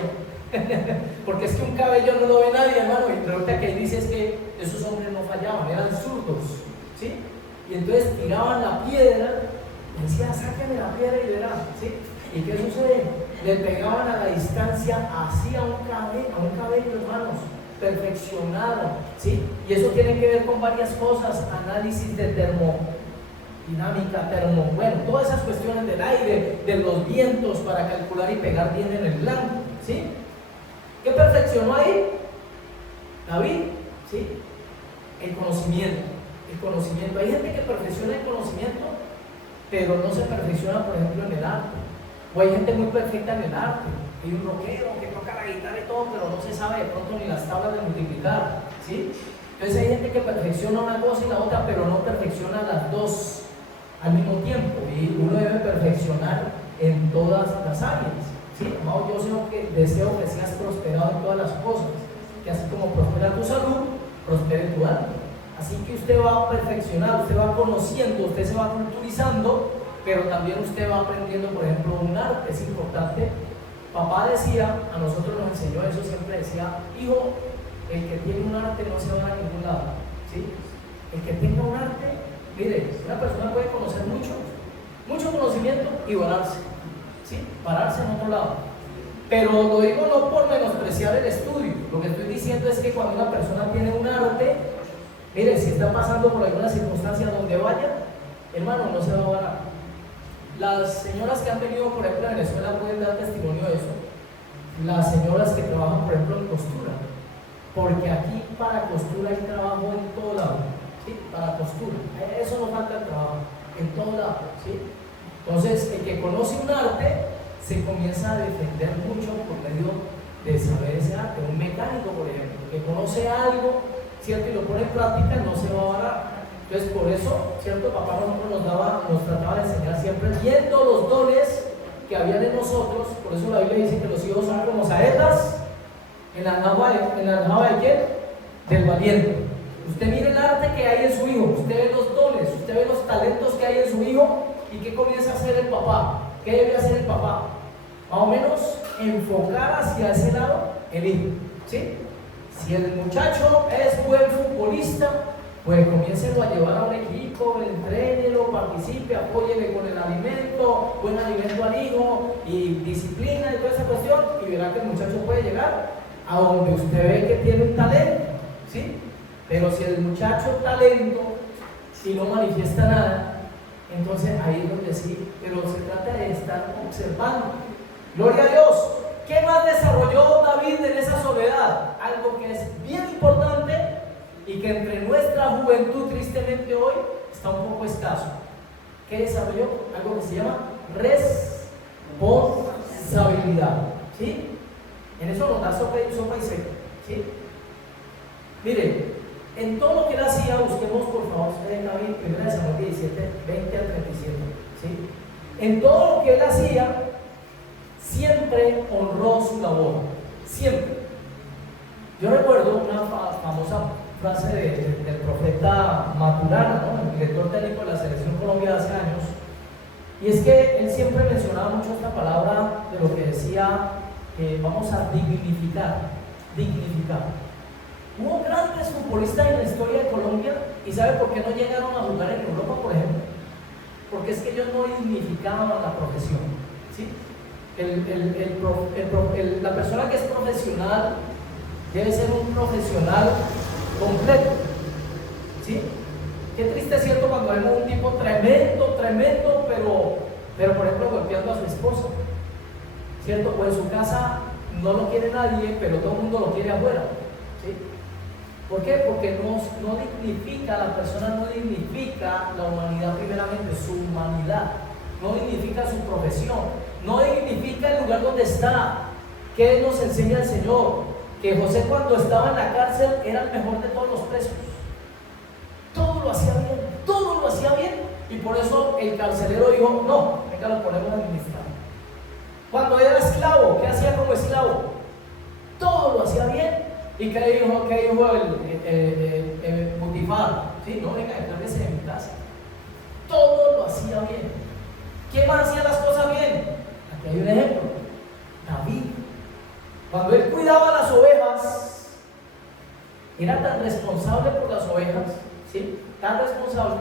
porque es que un cabello no lo ve nadie, hermano. Y resulta que ahí dice es que esos hombres no fallaban, eran zurdos, ¿sí? Y entonces tiraban la piedra y decían, sáquenme la piedra y verán, ¿sí? ¿Y qué sucede? le pegaban a la distancia así a un cabello, hermanos, perfeccionado, ¿sí? Y eso tiene que ver con varias cosas, análisis de termodinámica, bueno, todas esas cuestiones del aire, de los vientos para calcular y pegar bien en el blanco, ¿sí? ¿Qué perfeccionó ahí? David, ¿sí? El conocimiento. Hay gente que perfecciona el conocimiento, pero no se perfecciona, por ejemplo, en el arte. O hay gente muy perfecta en el arte. Hay un rockero que toca la guitarra y todo, pero no se sabe de pronto ni las tablas de multiplicar, ¿sí? Entonces hay gente que perfecciona una cosa y la otra, pero no perfecciona las dos al mismo tiempo. Y uno debe perfeccionar en todas las áreas, ¿sí? Amado, yo deseo que seas prosperado en todas las cosas, que así como prospera tu salud, prospere tu alma. Así que usted va a perfeccionar, usted va conociendo, usted se va culturizando, pero también usted va aprendiendo, por ejemplo, un arte. Es importante. Papá decía, a nosotros nos enseñó eso, siempre decía: hijo, el que tiene un arte no se va a ningún lado, ¿sí? El que tenga un arte, mire, una persona puede conocer mucho conocimiento y pararse, ¿sí? Pararse en otro lado. Pero lo digo no por menospreciar el estudio. Lo que estoy diciendo es que cuando una persona tiene un arte, mire, si está pasando por alguna circunstancia donde vaya, hermano, no se va a parar. Las señoras que han venido, por ejemplo, a Venezuela pueden dar testimonio de eso. Las señoras que trabajan, por ejemplo, en costura, porque aquí para costura hay trabajo en todo lado, ¿sí? Para costura, eso no falta el trabajo, en todo lado, ¿sí? Entonces, el que conoce un arte se comienza a defender mucho por medio de saber ese arte. Un mecánico, por ejemplo, que conoce algo, ¿cierto? Y lo pone en práctica, no se va a parar. Entonces, por eso, ¿cierto? Papá nos trataba de enseñar siempre, viendo los dones que habían en nosotros. Por eso la Biblia dice que los hijos son como saetas en la aljaba de ¿quién? Del valiente. Usted mire el arte que hay en su hijo, usted ve los dones, usted ve los talentos que hay en su hijo, y qué comienza a hacer el papá. ¿Qué debe hacer el papá? Más o menos enfocar hacia ese lado el hijo, ¿sí? Si el muchacho es buen futbolista, pues comiéncelo a llevar a un equipo, entrénelo, participe, apóyele con el alimento, buen alimento al hijo y disciplina y toda esa cuestión, y verá que el muchacho puede llegar a donde usted ve que tiene un talento, ¿sí? Pero si el muchacho talento, si no manifiesta nada, entonces ahí es donde sí, pero se trata de estar observando. Gloria a Dios. ¿Qué más desarrolló David en esa soledad? Algo que es bien importante y que entre nuestra juventud, tristemente hoy, está un poco escaso. ¿Qué desarrolló? Algo que se llama responsabilidad, ¿sí? En eso nos da sopa y seca, ¿sí? Mire, en todo lo que él hacía, busquemos por favor, David, 1 Samuel 17, 20 al 37, ¿sí? En todo lo que él hacía, siempre honró su labor, siempre. Yo recuerdo una famosa frase del profeta Maturana, ¿no? El director técnico de la Selección Colombia de hace años, y es que él siempre mencionaba mucho esta palabra de lo que decía, vamos a dignificar. Hubo grandes futbolistas en la historia de Colombia, y ¿sabe por qué no llegaron a jugar en Europa, por ejemplo? Porque es que ellos no dignificaban la profesión, ¿sí? La persona que es profesional debe ser un profesional completo, ¿sí? Qué triste es cierto cuando vemos un tipo tremendo, pero por ejemplo golpeando a su esposa, ¿cierto? O en su casa no lo quiere nadie, pero todo el mundo lo quiere afuera, ¿sí? ¿Por qué? Porque no dignifica, la persona no dignifica la humanidad primeramente, su humanidad, no dignifica su profesión, no dignifica el lugar donde está. ¿Qué nos enseña el Señor? Que José, cuando estaba en la cárcel, era el mejor de todos los presos. Todo lo hacía bien, y por eso el carcelero dijo: no, venga, lo ponemos a administrar. Cuando era esclavo, ¿qué hacía como esclavo? Todo lo hacía bien. ¿Y qué dijo el Potifar? Sí, no, venga, encárguese de mi casa. Todo lo hacía bien. ¿Quién más hacía las cosas bien? Aquí hay un ejemplo: David. Cuando él cuidaba las ovejas, era tan responsable por las ovejas, ¿sí? Tan responsable,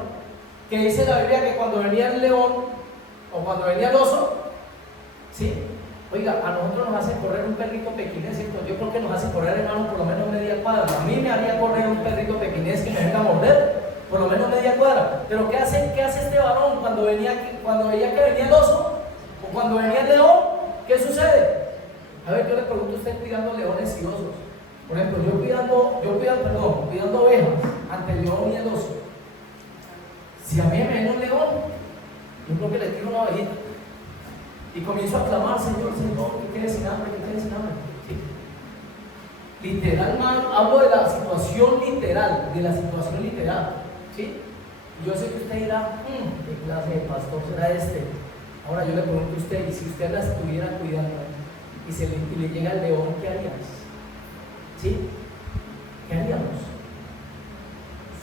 que dice la Biblia que cuando venía el león o cuando venía el oso, ¿sí? Oiga, a nosotros nos hace correr un perrito pequinés, ¿cierto? Yo creo que nos hace correr, hermano, por lo menos media cuadra. A mí me haría correr un perrito pequinés que me venga a morder, por lo menos media cuadra. Pero ¿qué hace este varón cuando veía que venía el oso o cuando venía el león? ¿Qué sucede? A ver, yo le pregunto a usted cuidando leones y osos. Por ejemplo, yo cuidando ovejas ante el león y el oso. Si a mí me viene un león, yo creo que le tiro una ovejita y comienzo a clamar: Señor, Señor, que quede sin hambre, que quede sin hambre. ¿Sí? Literal, hablo de la situación literal, ¿sí? Y yo sé que usted dirá: ¿qué clase de pastor será este? Ahora yo le pregunto a usted, y si usted la estuviera cuidando y le llega el león, ¿qué haríamos? ¿Sí? ¿Qué haríamos?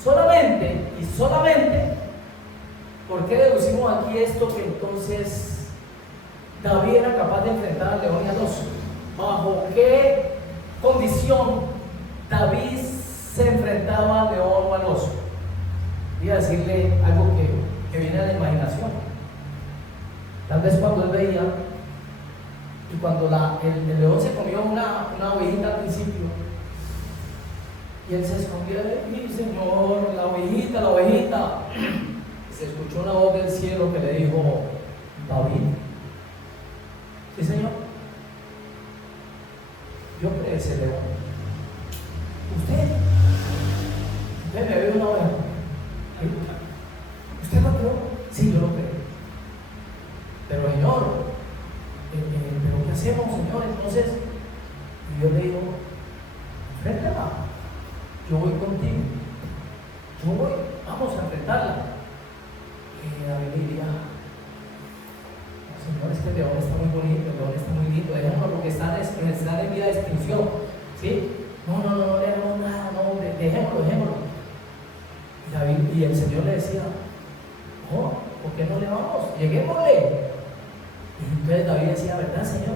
Solamente, ¿por qué deducimos aquí esto? Que entonces David era capaz de enfrentar al león y al oso. ¿Bajo qué condición David se enfrentaba al león o al oso? Voy a decirle algo que viene a la imaginación. Tal vez cuando él veía, y cuando el león se comió una ovejita al principio, y él se escondía de mí: Señor, la ovejita. Y se escuchó una voz del cielo que le dijo: David. Sí, Señor, yo creé ese león. Usted me ve una oveja. ¿Usted lo creó? Sí, yo lo creé. Pero Señor, ¿pero qué hacemos, Señor? Entonces, y yo le digo: enfréntala, yo voy contigo, vamos a enfrentarla. Y David diría: Señor, es que el león está muy bonito, el león está muy lindo, dejémoslo, porque está en vía de extinción, ¿sí? No le hagamos nada, dejémoslo. Y el Señor le decía: ¿por qué no le vamos? Lleguémosle. Y entonces David decía: ¿verdad, Señor?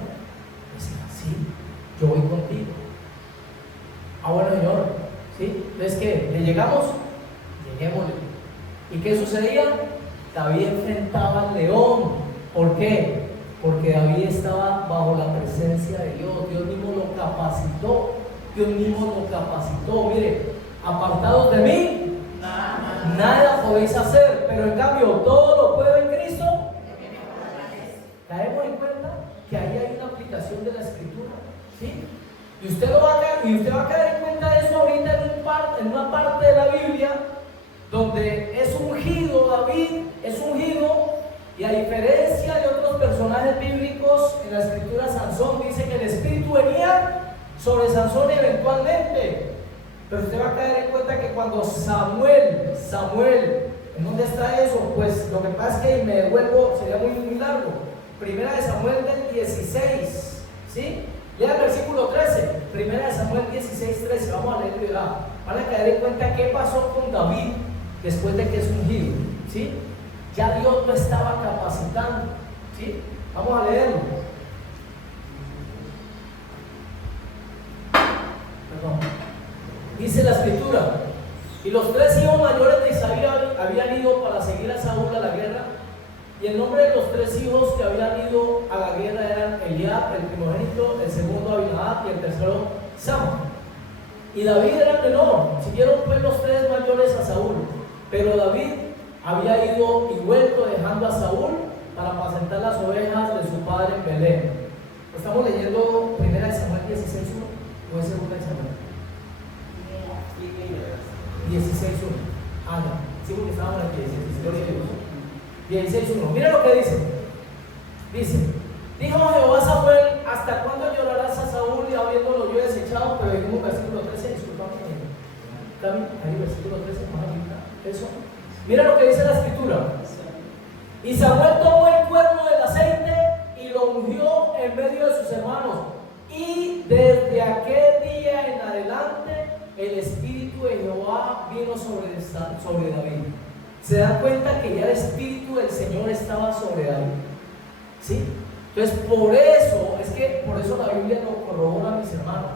Decía: sí, yo voy contigo. Bueno, Señor, ¿sí? Entonces, ¿qué? ¿Le llegamos? Lleguémosle. ¿Y qué sucedía? David enfrentaba al león. ¿Por qué? Porque David estaba bajo la presencia de Dios. Dios mismo lo capacitó. Mire, apartados de mí, nada podéis hacer, pero en cambio todo lo puedo en Cristo. Caemos en cuenta que ahí hay una aplicación de la Escritura, ¿sí? Y usted va a caer en cuenta de eso ahorita en una parte de la Biblia donde es ungido David, y a diferencia de otros personajes bíblicos en la Escritura, Sansón dice que el Espíritu venía sobre Sansón eventualmente. Pero usted va a caer en cuenta que cuando Samuel, ¿en dónde está eso? Pues lo que pasa es que me devuelvo, sería muy largo. Primera de Samuel del 16, ¿sí? Lea el versículo 13, Primera de Samuel 16:13, vamos a leerlo y van a caer en cuenta qué pasó con David después de que es ungido, ¿sí? Ya Dios lo estaba capacitando, ¿sí? Vamos a leerlo. Dice la Escritura: y los 3 hijos mayores de Isaí habían ido para seguir a Saúl a la guerra, y el nombre de los 3 hijos que habían ido a la guerra eran Eliab, el primogénito, el segundo Abinadab y el tercero Sama. Y David era menor. Siguieron pues los 3 mayores a Saúl, pero David había ido y vuelto dejando a Saúl para apacentar las ovejas de su padre en Belén. Estamos leyendo Primera de Samuel 16:1 o es Segunda de Samuel 16:1. No, sí, porque estábamos aquí, 16:1. Mira lo que dice. Dijo Jehová a Samuel: ¿hasta cuándo llorarás a Saúl y habiéndolo yo desechado? Pero dijimos versículo 13, disculpame, ahí versículo 13, eso. Mira lo que dice la Escritura: y Samuel tomó el cuerno del aceite y lo ungió en medio de sus hermanos, y desde aquel día en adelante el Espíritu de Jehová vino sobre David. Se dan cuenta que ya el Espíritu del Señor estaba sobre David, ¿sí? Entonces por eso la Biblia lo corrobora, mis hermanos: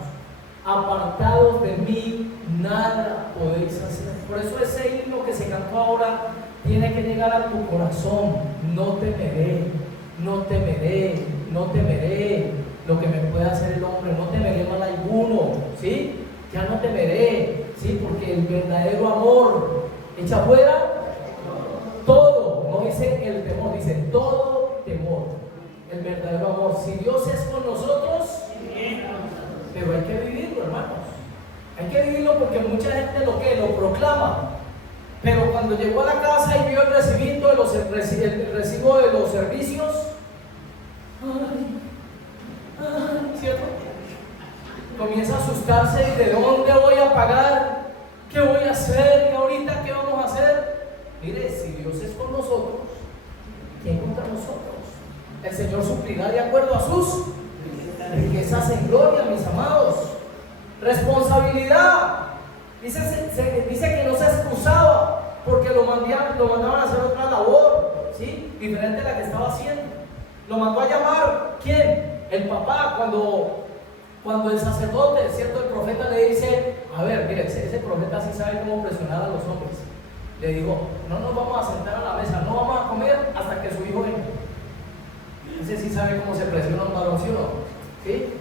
apartados de mí nada podéis hacer. Por eso ese himno que se cantó ahora tiene que llegar a tu corazón: no temeré, no temeré lo que me pueda hacer el hombre, no temeré mal alguno, ¿sí? Ya no temeré, ¿sí? Porque el verdadero amor echa fuera todo, no dice el temor, dice todo temor. El verdadero amor, si Dios es con nosotros, pero hay que vivirlo, hermanos. Hay que vivirlo porque mucha gente lo proclama, pero cuando llegó a la casa y vio el recibo de los servicios, ¿cierto? Comienza a asustarse y ¿de dónde voy a pagar? ¿Qué voy a hacer? ¿Y ahorita qué vamos a hacer? Mire, si Dios es con nosotros, ¿quién contra nosotros? El Señor suplirá de acuerdo a sus riquezas en gloria, mis amados. Responsabilidad. Dice que no se excusaba porque lo mandaban a hacer otra labor, ¿sí? Diferente a la que estaba haciendo. Lo mandó a llamar, ¿quién? El papá. Cuando el sacerdote, ¿cierto? El profeta le dice, a ver, mire, ese profeta sí sabe cómo presionar a los hombres. Le dijo, no nos vamos a sentar a la mesa, no vamos a comer hasta que su hijo venga. Ese sí sabe cómo se presiona un varón, ¿sí o no? ¿Sí?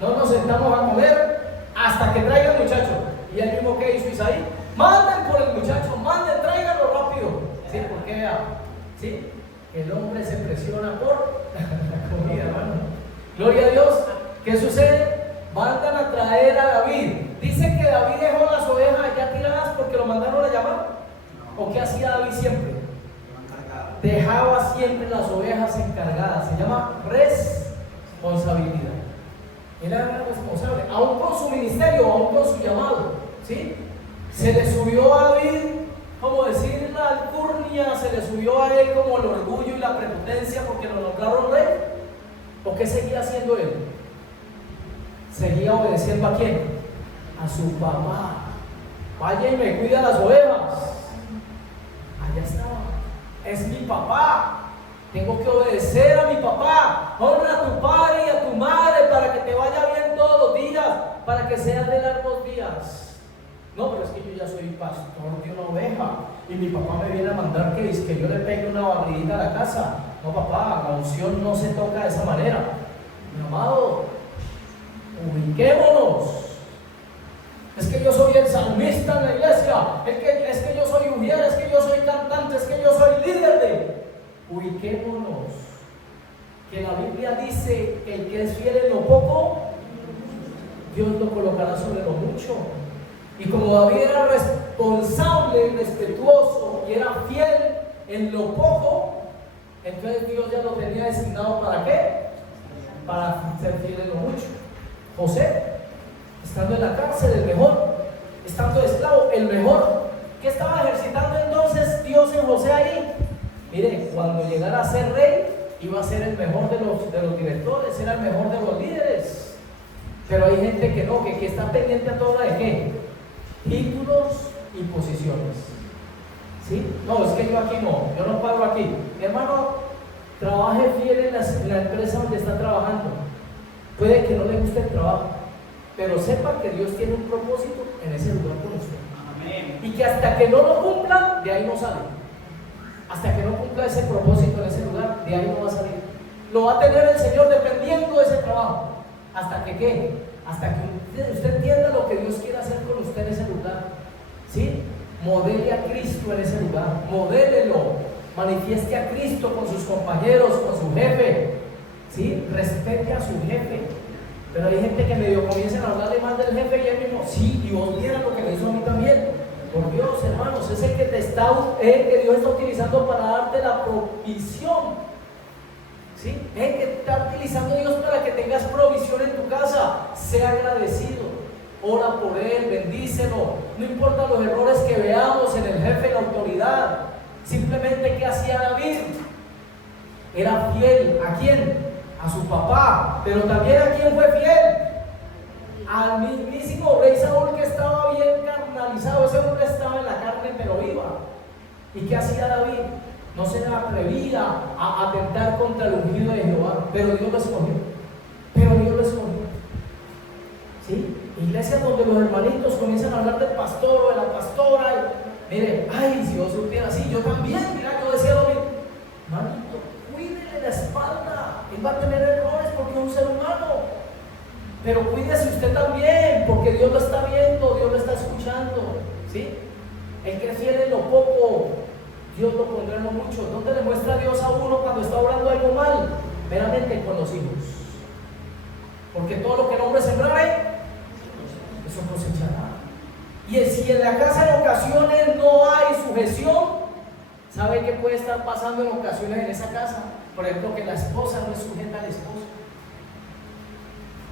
No nos sentamos a comer hasta que traiga el muchacho. Y el mismo que hizo Isaí, manden por el muchacho, tráiganlo rápido. ¿Sí? Porque vea, ¿sí? El hombre se presiona por la comida, hermano. Gloria a Dios. ¿Qué sucede? Mandan a traer a David. Dice que David dejó las ovejas ya tiradas porque lo mandaron a llamar. ¿O qué hacía David siempre? Dejaba siempre las ovejas encargadas. Se llama responsabilidad. Él era responsable, aún con su ministerio, aún con su llamado, ¿sí? Se le subió a David, como decir la alcurnia, se le subió a él como el orgullo y la prepotencia porque lo nombraron rey. ¿O qué seguía haciendo él? Seguía obedeciendo ¿a quién? A su papá. Vaya y me cuida las ovejas. Allá estaba. Es mi papá. Tengo que obedecer a mi papá. Honra a tu padre y a tu madre para que te vaya bien todos los días, para que sean de largos días. No, pero es que yo ya soy pastor de una oveja y mi papá me viene a mandar que yo le pegue una barridita a la casa. No, papá, la unción no se toca de esa manera. Mi amado, ubiquémonos. Es que yo soy el salmista en la iglesia, es que yo soy mujer, es que yo soy cantante, es que yo soy líder de... Ubiquémonos, que la Biblia dice que el que es fiel en lo poco, Dios lo colocará sobre lo mucho. Y como David era responsable, respetuoso y era fiel en lo poco, entonces Dios ya lo tenía designado ¿para qué? Para ser fiel en lo mucho. José, estando en la cárcel, el mejor, estando esclavo, el mejor. ¿Qué estaba ejercitando entonces Dios en José ahí? Mire, cuando llegara a ser rey, iba a ser el mejor de los directores, era el mejor de los líderes. Pero hay gente que no, que está pendiente a todo de qué? Títulos y posiciones. ¿Sí? No, es que yo aquí no, yo no paro aquí. Hermano, trabaje fiel en la empresa donde está trabajando. Puede que no le guste el trabajo, pero sepa que Dios tiene un propósito en ese lugar con usted. Amén. Y que hasta que no lo cumpla, de ahí no sale. Hasta que no cumpla ese propósito en ese lugar, de ahí no va a salir. Lo va a tener el Señor dependiendo de ese trabajo. ¿Hasta que qué? Hasta que usted entienda lo que Dios quiere hacer con usted en ese lugar. ¿Sí? Modele a Cristo en ese lugar. Modélelo. Manifieste a Cristo con sus compañeros, con su jefe. ¿Sí? Respete a su jefe. Pero hay gente que medio comienzan a hablarle más del jefe y él mismo, sí, y vos vieran lo que me hizo a mí también. Por Dios, hermanos, es el que que Dios está utilizando para darte la provisión. ¿Sí? Es el que está utilizando Dios para que tengas provisión en tu casa. Sea agradecido, ora por él, bendícelo. No importa los errores que veamos en el jefe, en la autoridad. Simplemente, ¿qué hacía David? Era fiel. ¿A quién? A su papá. Pero también ¿a quién fue fiel? Al mismísimo rey Saúl, que estaba bien carnalizado. Ese hombre estaba en la carne pero iba. ¿Y qué hacía David? No se atrevía a atentar contra el ungido de Jehová, pero Dios lo escogió. ¿Sí? Iglesias donde los hermanitos comienzan a hablar del pastor o de la pastora. Mire, ay, si yo supiera así, yo también, mira, yo decía lo mismo. Manito, cuídele la espalda Pero cuídese usted también, porque Dios lo está viendo, Dios lo está escuchando, ¿sí? El que es fiel en lo poco, Dios lo pondrá en lo mucho. ¿Dónde le muestra Dios a uno cuando está obrando algo mal? Meramente con los hijos. Porque todo lo que el hombre sembrare, eso cosechará. Y si en la casa en ocasiones no hay sujeción, ¿sabe qué puede estar pasando en ocasiones en esa casa? Por ejemplo, que la esposa no es sujeta al esposo.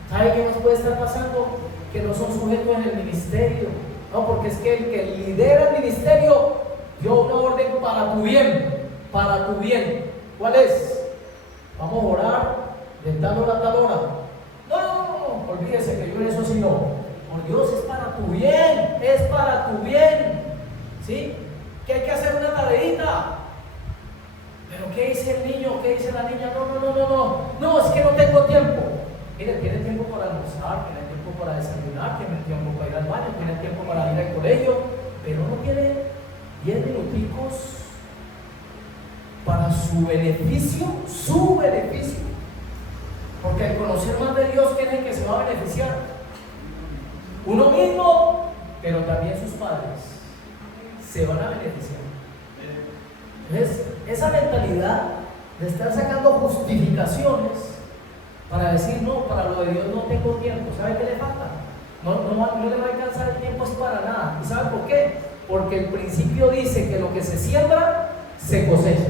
¿Sabe qué más puede estar pasando? Que no son sujetos en el ministerio. No, porque es que el que lidera el ministerio dio una orden para tu bien, para tu bien. ¿Cuál es? Vamos a orar de tal hora a tal hora. No, olvídese que yo en eso sí no. Por Dios, es para tu bien, es para tu bien. ¿Sí? Que hay que hacer una tareita. Pero ¿qué dice el niño? ¿Qué dice la niña? No, es que no tengo tiempo. Mire, tiene tiempo para almorzar, tiene tiempo para desayunar, tiene tiempo para ir al baño, tiene tiempo para ir al colegio, pero no tiene 10 minuticos para su beneficio, porque al conocer más de Dios, ¿quién es el que se va a beneficiar? Uno mismo, pero también sus padres se van a beneficiar. Entonces, esa mentalidad de estar sacando justificaciones para decir, no, para lo de Dios no tengo tiempo, ¿sabe qué le falta? No le va a alcanzar el tiempo, es para nada. ¿Y sabe por qué? Porque el principio dice que lo que se siembra, se cosecha.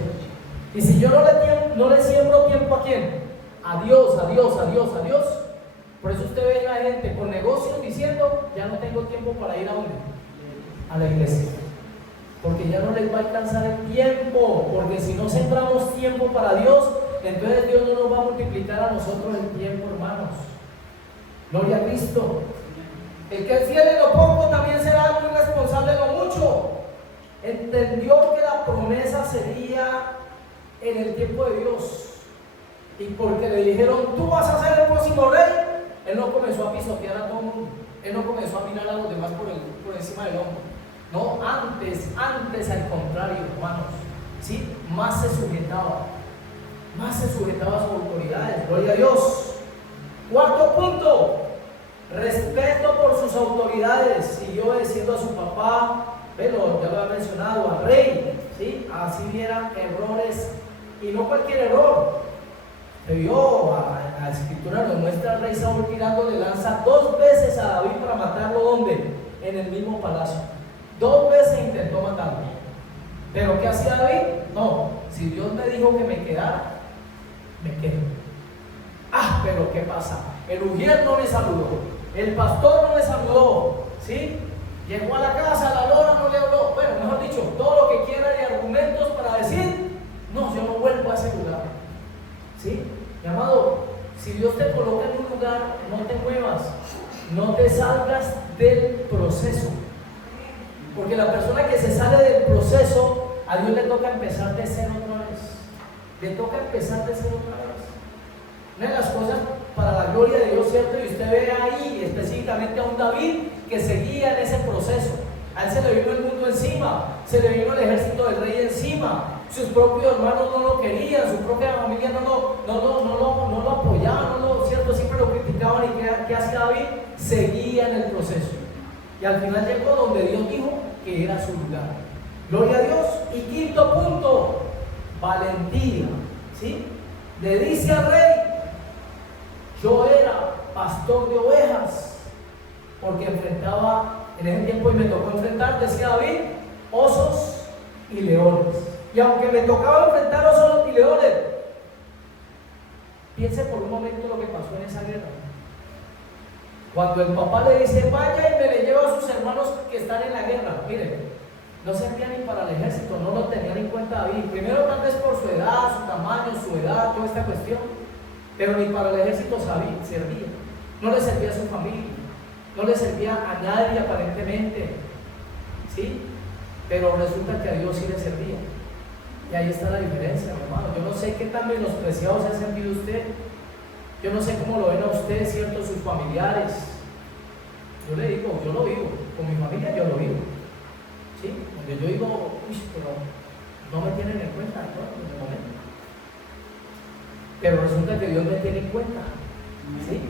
Y si yo no le siembro tiempo, ¿a quién? A Dios. Por eso usted ve a la gente con negocios diciendo, ya no tengo tiempo para ir a dónde? A la iglesia. Porque ya no les va a alcanzar el tiempo, porque si no sembramos tiempo para Dios, entonces Dios no nos va a multiplicar a nosotros el tiempo, hermanos. Gloria a Cristo. El que es fiel en lo poco también será muy responsable en lo mucho. Entendió que la promesa sería en el tiempo de Dios. Y porque le dijeron, tú vas a ser el próximo rey, él no comenzó a pisotear a todo el mundo. Él no comenzó a mirar a los demás por encima del hombro. No, antes al contrario, hermanos, ¿sí? Más se sujetaba a sus autoridades. Gloria a Dios. Cuarto punto, respeto por sus autoridades. Siguió obedeciendo a su papá, pero ya lo había mencionado, al rey, ¿sí? Así viera errores, y no cualquier error. Se vio, a la escritura nos muestra al rey Saúl tirándole lanza 2 veces a David para matarlo. ¿Dónde? En el mismo palacio. 2 veces intentó matarlo. ¿Pero qué hacía David? No, si Dios me dijo que me quedara, me quedo. Pero ¿qué pasa? El ujier no me saludó, el pastor no me saludó, ¿sí? Llegó a la casa, la lora no le habló. Bueno, mejor dicho, todo lo que quiera de argumentos para decir, no, yo no vuelvo a ese lugar, ¿sí? Mi amado, si Dios te coloca en un lugar, no te muevas, no te salgas del proceso. Porque la persona que se sale del proceso, a Dios le toca empezar de cero otra vez. Una de las cosas para la gloria de Dios, ¿cierto? Y usted ve ahí específicamente a un David que seguía en ese proceso. A él se le vino el mundo encima, se le vino el ejército del rey encima. Sus propios hermanos no lo querían, su propia familia no lo apoyaban, ¿cierto? Siempre lo criticaban. ¿Y qué hacía David? Seguía en el proceso. Y al final llegó donde Dios dijo que era su lugar. Gloria a Dios. Y quinto punto, valentía, ¿sí? Le dice al rey, yo era pastor de ovejas, porque enfrentaba en ese tiempo, y me tocó enfrentar, decía David, osos y leones. Y aunque me tocaba enfrentar osos y leones, piense por un momento lo que pasó en esa guerra. Cuando el papá le dice, vaya y me le lleva a sus hermanos que están en la guerra, miren, no servía ni para el ejército, no lo tenían en cuenta David. Primero, tal vez por su edad, su tamaño, su edad, toda esta cuestión, pero ni para el ejército servía. No le servía a su familia, no le servía a nadie aparentemente, ¿sí? Pero resulta que a Dios sí le servía. Y ahí está la diferencia, hermano. Yo no sé qué tan menospreciado se ha sentido usted. Yo no sé cómo lo ven a usted, ¿cierto? Sus familiares. Yo le digo, yo lo vivo. Con mi familia yo lo vivo, ¿sí? Donde yo digo, uy, pero no me tienen en cuenta, ¿no? En el momento. Pero resulta que Dios me tiene en cuenta, ¿sí?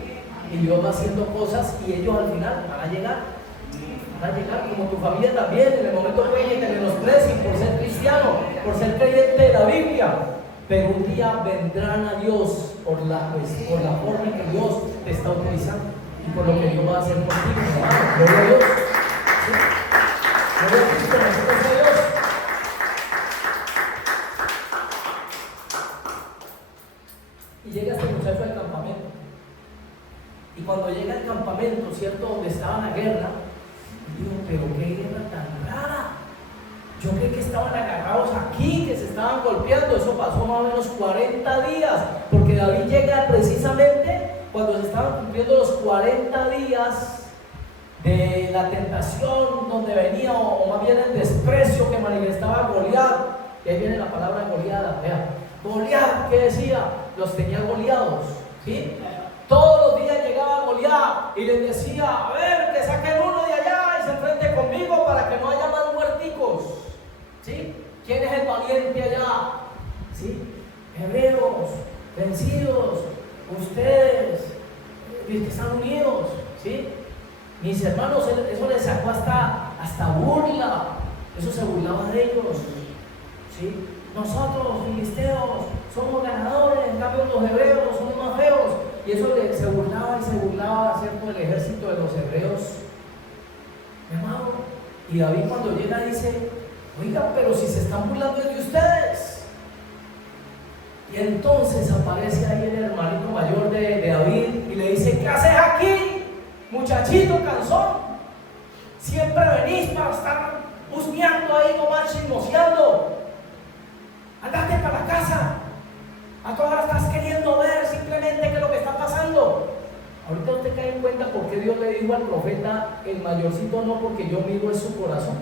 y Dios va haciendo cosas y ellos al final van a llegar. Van a llegar, como tu familia también, en el momento que te menosprecien por ser cristiano, por ser creyente de la Biblia, pero un día vendrán a Dios por la forma en que Dios te está utilizando y por lo que Dios va a hacer contigo, hermano. Gloria a Dios. ¿Sí? Gloria a Cristo, bendito sea Dios. Y llega este muchacho al campamento. Y cuando llega al campamento, ¿cierto? Donde estaba la guerra, digo, pero qué guerra tan rara. Yo creí que estaban agarrados aquí, que se estaban golpeando. Eso pasó más o menos 40 días, porque David llega precisamente cuando se estaban cumpliendo los 40 días de la tentación, donde venía, o más bien el desprecio que manifestaba Goliat. Y ahí viene la palabra Goliat. Vean, Goliat, ¿qué decía? Los tenía goleados, ¿sí? Todos los días llegaba Goliat y les decía, a ver, que saquen uno de allá y se enfrente conmigo para que no haya más muerticos. ¿Sí? ¿Quién es el valiente allá? ¿Sí? Hebreos, vencidos, ustedes, que están unidos. ¿Sí? Mis hermanos, eso les sacó hasta burla. Eso se burlaba de ellos. ¿Sí? Nosotros, filisteos, somos ganadores, en cambio los hebreos somos más feos. Y eso se burlaba, ¿cierto?, el ejército de los hebreos. Hermano, y David cuando llega dice, oigan, pero si se están burlando de ustedes. Y entonces aparece ahí el hermanito mayor de David y le dice, ¿qué haces aquí, muchachito cansón? Siempre venís para estar husmeando ahí nomás, chismoseando. Andate para la casa. A todas horas estás queriendo ver simplemente qué es lo que está pasando. Ahorita usted cae en cuenta por qué Dios le dijo al profeta, el mayorcito no, porque yo miro en su corazón.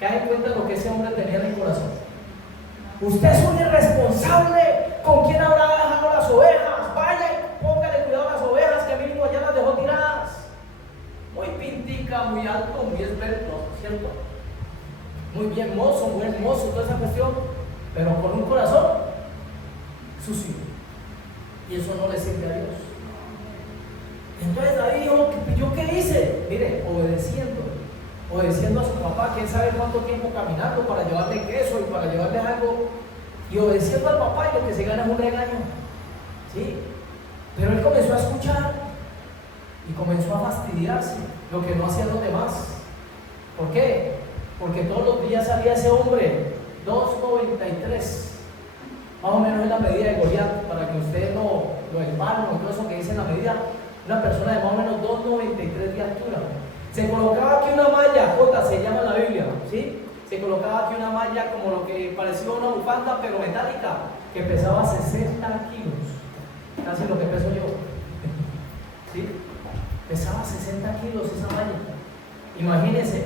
Cae en cuenta lo que ese hombre tenía en el corazón. Usted es un irresponsable. ¿Con quién habrá dejado las ovejas? Vaya y póngale cuidado a las ovejas, que mínimo ya las dejó tiradas. Muy pintica, muy alto, muy esbelto, ¿cierto? Muy bien mozo, muy hermoso, toda esa cuestión, pero con un corazón sucio, y eso no le sirve a Dios. Entonces David dijo, ¿yo qué hice? Mire, obedeciendo a su papá, quién sabe cuánto tiempo caminando para llevarle queso y para llevarle algo, y obedeciendo al papá, y lo que se gana es un regaño, ¿sí? Pero él comenzó a escuchar y comenzó a fastidiarse, lo que no hacían los demás. ¿Por qué? Porque todos los días salía ese hombre, 2.93, más o menos es la medida de Goliat, para que ustedes lo hermanos y todo eso que dicen la medida, una persona de más o menos 2.93 de altura. Se colocaba aquí una malla, J se llama en la Biblia, ¿sí? Se colocaba aquí una malla como lo que parecía una bufanda, pero metálica, que pesaba 60 kilos, casi lo que peso yo, ¿sí? Pesaba 60 kilos esa malla, imagínense,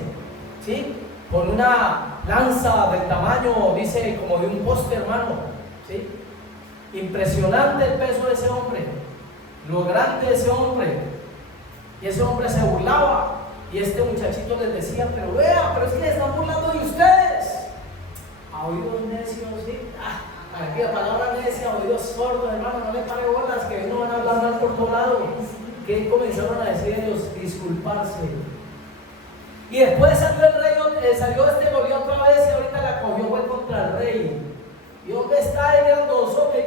¿sí? Con una lanza del tamaño, dice, como de un poste, hermano. ¿Sí? Impresionante el peso de ese hombre, lo grande de ese hombre, y ese hombre se burlaba, y este muchachito les decía, pero vea, pero es que están burlando de ustedes. A oídos necios, ¿sí? Aquí la palabra necia, oídos sordos, hermano, no le pare bolas, que no van a hablar mal por todo lado. Que comenzaron a decir ellos, disculparse. Y después salió el rey, salió este Goliat otra vez, y ahorita la cogió, fue contra el rey. ¿Y dónde está el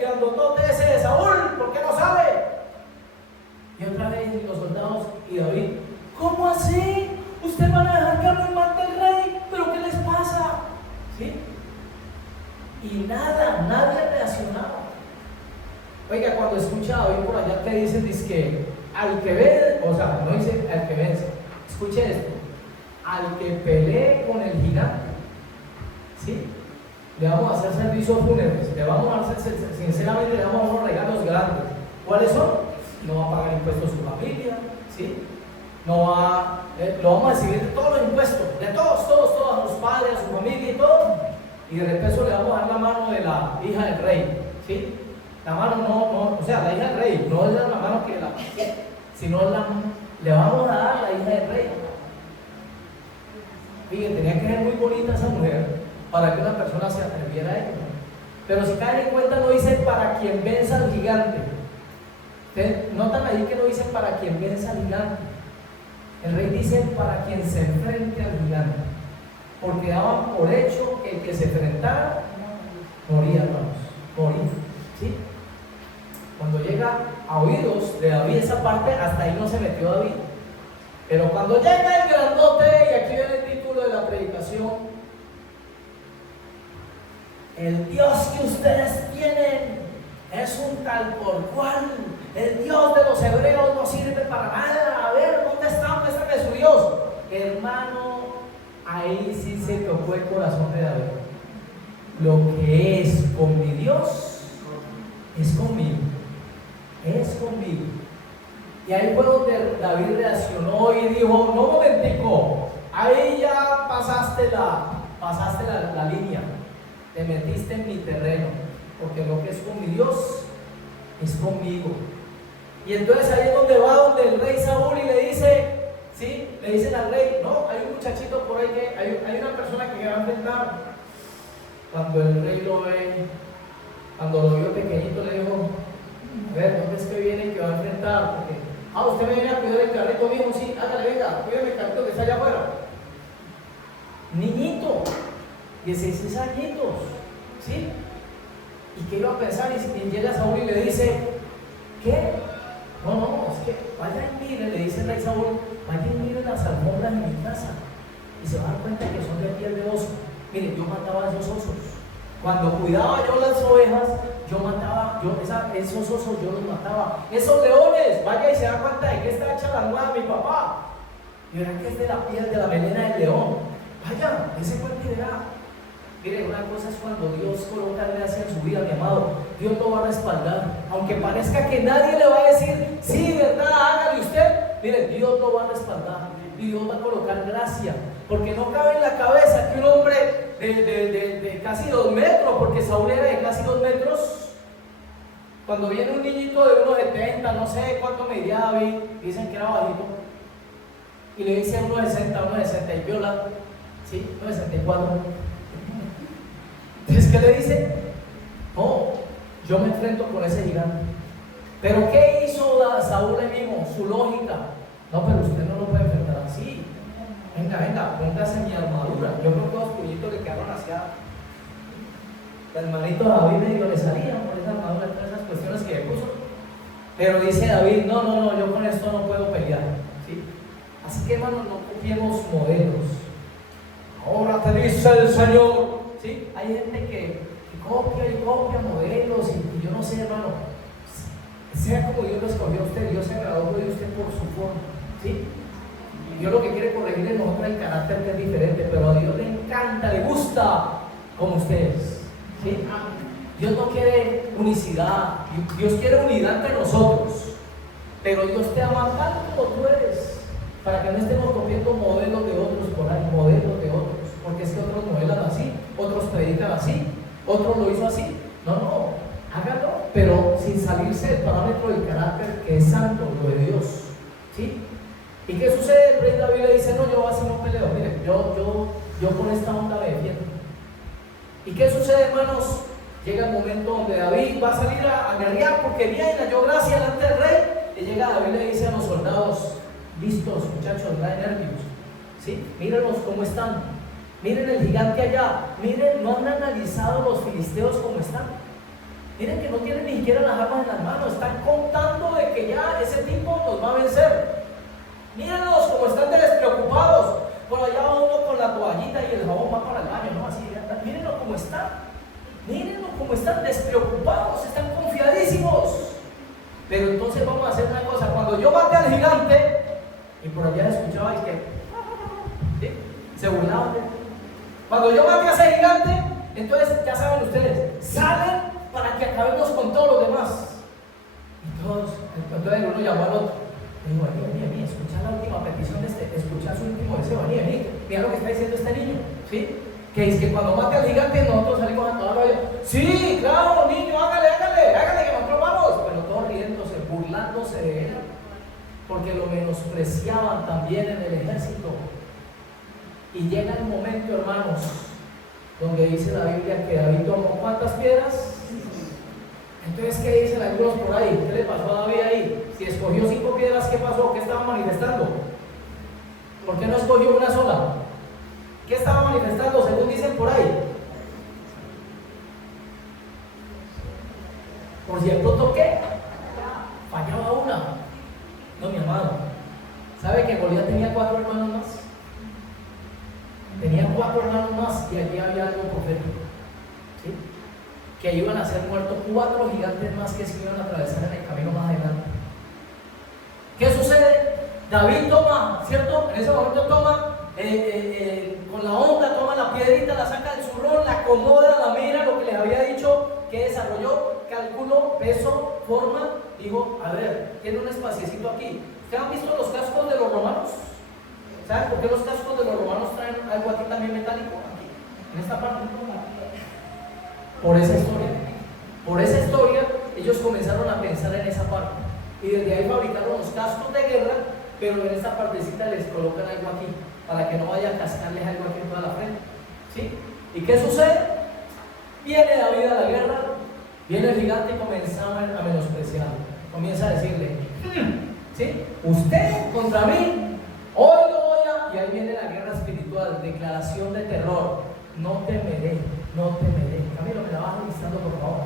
grandotote ese de Saúl? ¿Por qué no sale? Y otra vez los soldados y David, ¿cómo así? ¿Ustedes van a dejar que hable mal del rey? ¿Pero qué les pasa? ¿Sí? Y nadie reaccionaba. Oiga, cuando escucha a David por allá que dicen, dice que al que ve, o sea, no dice al que vence, escuche esto, al que pelee con el gigante, ¿sí? Le vamos a hacer servicios fúnebres, le vamos a hacer, sinceramente, le vamos a dar unos regalos grandes. ¿Cuáles son? No va a pagar impuestos a su familia, ¿sí? No va, lo vamos a recibir de todos los impuestos, de todos, a sus padres, a su familia y todo. Y de repeso le vamos a dar la mano de la hija del rey, ¿sí? La mano no, o sea, la hija del rey, no es la mano que la, sino le vamos a dar la hija del rey. Fíjense, tenía que ser muy bonita esa mujer para que una persona se atreviera a ello. Pero si caen en cuenta, no dice para quien venza al gigante. Ustedes notan ahí que no dice para quien vence al gigante. El rey dice para quien se enfrente al gigante. Porque daban por hecho que el que se enfrentara moría, hermanos. Moría. ¿Sí? Cuando llega a oídos de David esa parte, hasta ahí no se metió David. Pero cuando llega el grandote, y aquí viene el título de la predicación: el Dios que ustedes tienen es un tal por cual. El Dios de los hebreos no sirve para nada. A ver, ¿dónde está? Muéstrame su Dios. Hermano, ahí sí se tocó el corazón de David. Lo que es con mi Dios es conmigo. Es conmigo. Y ahí fue donde David reaccionó y dijo: no, momentico, ahí ya pasaste la línea, te metiste en mi terreno, porque lo que es con mi Dios es conmigo. Y entonces ahí es donde va donde el rey Saúl y le dice, ¿sí? Le dicen al rey: no, hay un muchachito por ahí que hay una persona que va a enfrentar. Cuando el rey lo ve, cuando lo vio pequeñito, le dijo: a ver, ¿dónde es que viene que va a enfrentar? Porque, usted me viene a cuidar el carrito mío. Sí, hágale, venga, cuídame el carrito que está allá afuera. Niñito, 16 añitos, ¿sí? ¿Y qué iba a pensar? Y llega Saúl y le dice: ¿qué? No, es que vaya y mire, le dice el rey Saúl: vaya y mire las alfombras de mi casa, y se va a dar cuenta que son de piel de oso. Mire, yo mataba a esos osos. Cuando cuidaba yo las ovejas, yo mataba, esos osos yo los mataba. Esos leones, vaya y se da cuenta de que está hecha la almohada de mi papá. Y verá que es de la piel, de la melena del león. Vaya, ese cuenta y verá. Mire, una cosa es cuando Dios coloca gracia en su vida, mi amado. Dios lo va a respaldar. Aunque parezca que nadie le va a decir: sí, verdad, hágale usted. Mire, Dios lo va a respaldar. Y Dios va a colocar gracia. Porque no cabe en la cabeza que un hombre de casi 2 metros, porque Saúl era de casi 2 metros, cuando viene un niñito de 1,70, no sé cuánto medía David, dicen que era bajito, y le dice 1,60, 1,60 y viola, ¿sí? 1,64. Entonces, ¿qué le dice? No, yo me enfrento con ese gigante. Pero ¿qué hizo Saúl ahí mismo? Su lógica: no, pero usted no lo puede enfrentar así. Venga, póngase mi armadura. Yo creo que los puñitos le quedaron hacia el hermanito David medio le salían por esa armadura, todas esas cuestiones que le puso. Pero dice David: no, yo con esto no puedo pelear, ¿sí? Así que, hermanos, no copiemos modelos. Ahora te dice el Señor, ¿sí? Hay gente que copia y copia modelos y yo no sé, hermano, sea como Dios lo escogió a usted, Dios se agradó de usted por su forma, ¿sí? Dios lo que quiere corregir en nosotros el carácter, que es diferente, pero a Dios le encanta, le gusta como ustedes, ¿sí? Dios no quiere unicidad, Dios quiere unidad entre nosotros, pero Dios te ama tal como tú eres, para que no estemos copiando modelos de otros por ahí, modelos de otros, porque es que otros modelan así, otros predican así, otros lo hizo así. No, hágalo, pero sin salirse del parámetro del carácter que es santo, lo de Dios, ¿sí? ¿Y qué sucede? El rey David le dice: no, yo así no peleo, miren, yo con esta onda me defiendo. ¿Y qué sucede, hermanos? Llega el momento donde David va a salir a guerrear porque viene, halló gracia delante del rey, y llega David y le dice a los soldados: listos, muchachos, no hay nervios, ¿sí? Mírenlos cómo están, miren el gigante allá, miren, no han analizado los filisteos cómo están, miren que no tienen ni siquiera las armas en las manos, están contando de que ya ese tipo nos va a vencer. Mírenlos como están de despreocupados. Por allá va uno con la toallita y el jabón va para el baño, ¿no? Así, mírenlos como están. Mírenlos como están despreocupados, están confiadísimos. Pero entonces vamos a hacer una cosa: cuando yo mate al gigante, y por allá escuchabais que ¿sí? Se burlaban de él. Cuando yo mate a ese gigante, entonces ya saben ustedes, salen para que acabemos con todos los demás. Y todos, entonces uno llamó al otro. Digo: vení, escucha la última petición de escucha su último deseo, vení, mira lo que está diciendo este niño, ¿sí? Que es que cuando mate al gigante nosotros salimos a toda la vida. Sí, claro, niño, hágale, que nosotros vamos. Pero todos riéndose, burlándose de él, porque lo menospreciaban también en el ejército. Y llega el momento, hermanos, donde dice la Biblia que David tomó ¿cuántas piedras? Entonces, ¿qué dicen algunos por ahí? ¿Qué le pasó a David ahí? Si escogió 5 piedras, ¿qué pasó? ¿Qué estaba manifestando? ¿Por qué no escogió una sola? ¿Qué estaba manifestando según dicen por ahí? Por si de pronto, ¿qué? Fallaba una. No, mi amado. ¿Sabe que Goliat tenía 4 hermanos más? Tenía 4 hermanos más y allí había algo profético. ¿Sí? Que iban a ser muertos 4 gigantes más que se iban a atravesar en el camino más adelante. ¿Qué sucede? David toma, ¿cierto? En ese momento toma con la onda, toma la piedrita, la saca del zurrón, la acomoda, la mira, lo que les había dicho, que desarrolló, calculó, peso, forma. Digo, a ver, tiene un espaciecito aquí. ¿Ustedes han visto los cascos de los romanos? ¿Saben por qué los cascos de los romanos traen algo aquí también metálico? Aquí, en esta parte. Por esa historia. Por esa historia, ellos comenzaron a pensar en esa parte. Y desde ahí fabricaron los cascos de guerra, pero en esta partecita les colocan algo aquí, para que no vaya a cascarles algo aquí en toda la frente. ¿Sí? ¿Y qué sucede? Viene David a la guerra, viene el gigante y comienza a menospreciarlo. Comienza a decirle, ¿sí? Usted contra mí, hoy lo voy a... Y ahí viene la guerra espiritual, declaración de terror. No temeré, no temeré. Camilo, me la vas listando por favor.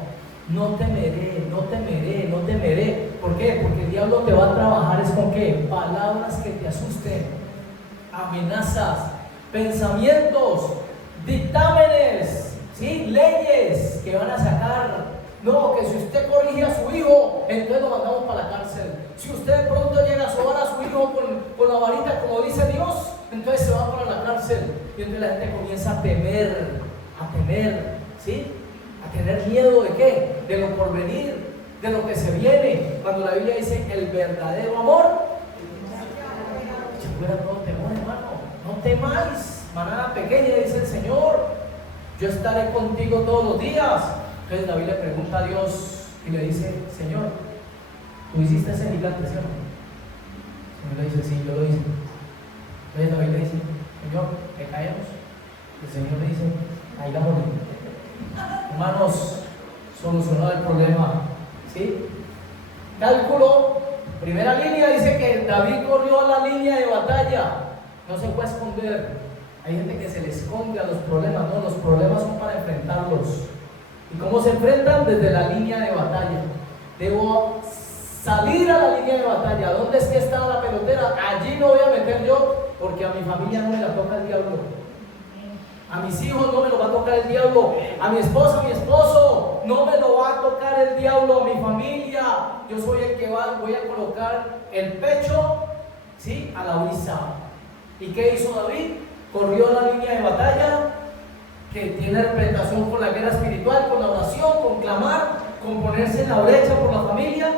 No temeré, no temeré, no temeré. ¿Por qué? Porque el diablo te va a trabajar es con qué? Palabras que te asusten, amenazas, pensamientos, dictámenes, ¿sí? Leyes que van a sacar. No, que si usted corrige a su hijo, entonces lo mandamos para la cárcel. Si usted de pronto llega a sobar a su hijo con la varita, como dice Dios, entonces se va para la cárcel. Y entonces la gente comienza a temer, ¿sí? A tener miedo de qué? De lo por venir, de lo que se viene. Cuando la Biblia dice el verdadero amor, se fuera todo temor, hermano. No temáis, manada pequeña, dice el Señor. Yo estaré contigo todos los días. Entonces David le pregunta a Dios y le dice, Señor, ¿tú hiciste ese gigante, sí o no? El Señor le dice, sí, yo lo hice. Entonces David le dice, Señor, ¿te caemos? El Señor le dice, caigámosle. Hermanos, solucionó el problema, ¿sí? Cálculo, primera línea, dice que David corrió a la línea de batalla, no se puede esconder. Hay gente que se le esconde a los problemas, no, los problemas son para enfrentarlos. ¿Y cómo se enfrentan? Desde la línea de batalla. Debo salir a la línea de batalla. ¿Dónde es que está la pelotera? Allí no voy a meter yo, porque a mi familia no me la toca el diablo. A mis hijos no me lo va a tocar el diablo. A mi esposa, a mi esposo no me lo va a tocar el diablo. A mi familia, yo soy el que voy a colocar el pecho, ¿sí? A la brisa. ¿Y qué hizo David? Corrió a la línea de batalla, que tiene representación con la guerra espiritual, con la oración, con clamar, con ponerse en la brecha por la familia,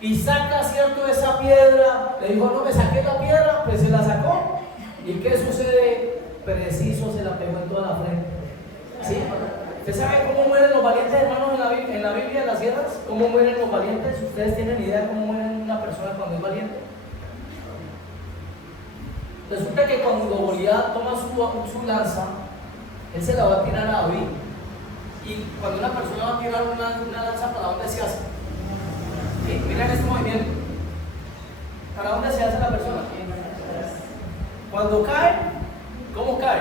y saca, ¿cierto?, esa piedra. Le dijo, no me saqué la piedra, pues se la sacó. ¿Y qué sucede? Preciso, se la pegó en toda la frente. ¿Sí? ¿Usted sabe cómo mueren los valientes, hermanos, en la Biblia de las guerras? ¿Cómo mueren los valientes? ¿Ustedes tienen idea de cómo muere una persona cuando es valiente? Resulta que cuando Goliat toma su lanza, él se la va a tirar a David. Y cuando una persona va a tirar una lanza, ¿para dónde se hace? ¿Sí? Miren este movimiento. ¿Para dónde se hace la persona? Cuando cae, ¿cómo cae?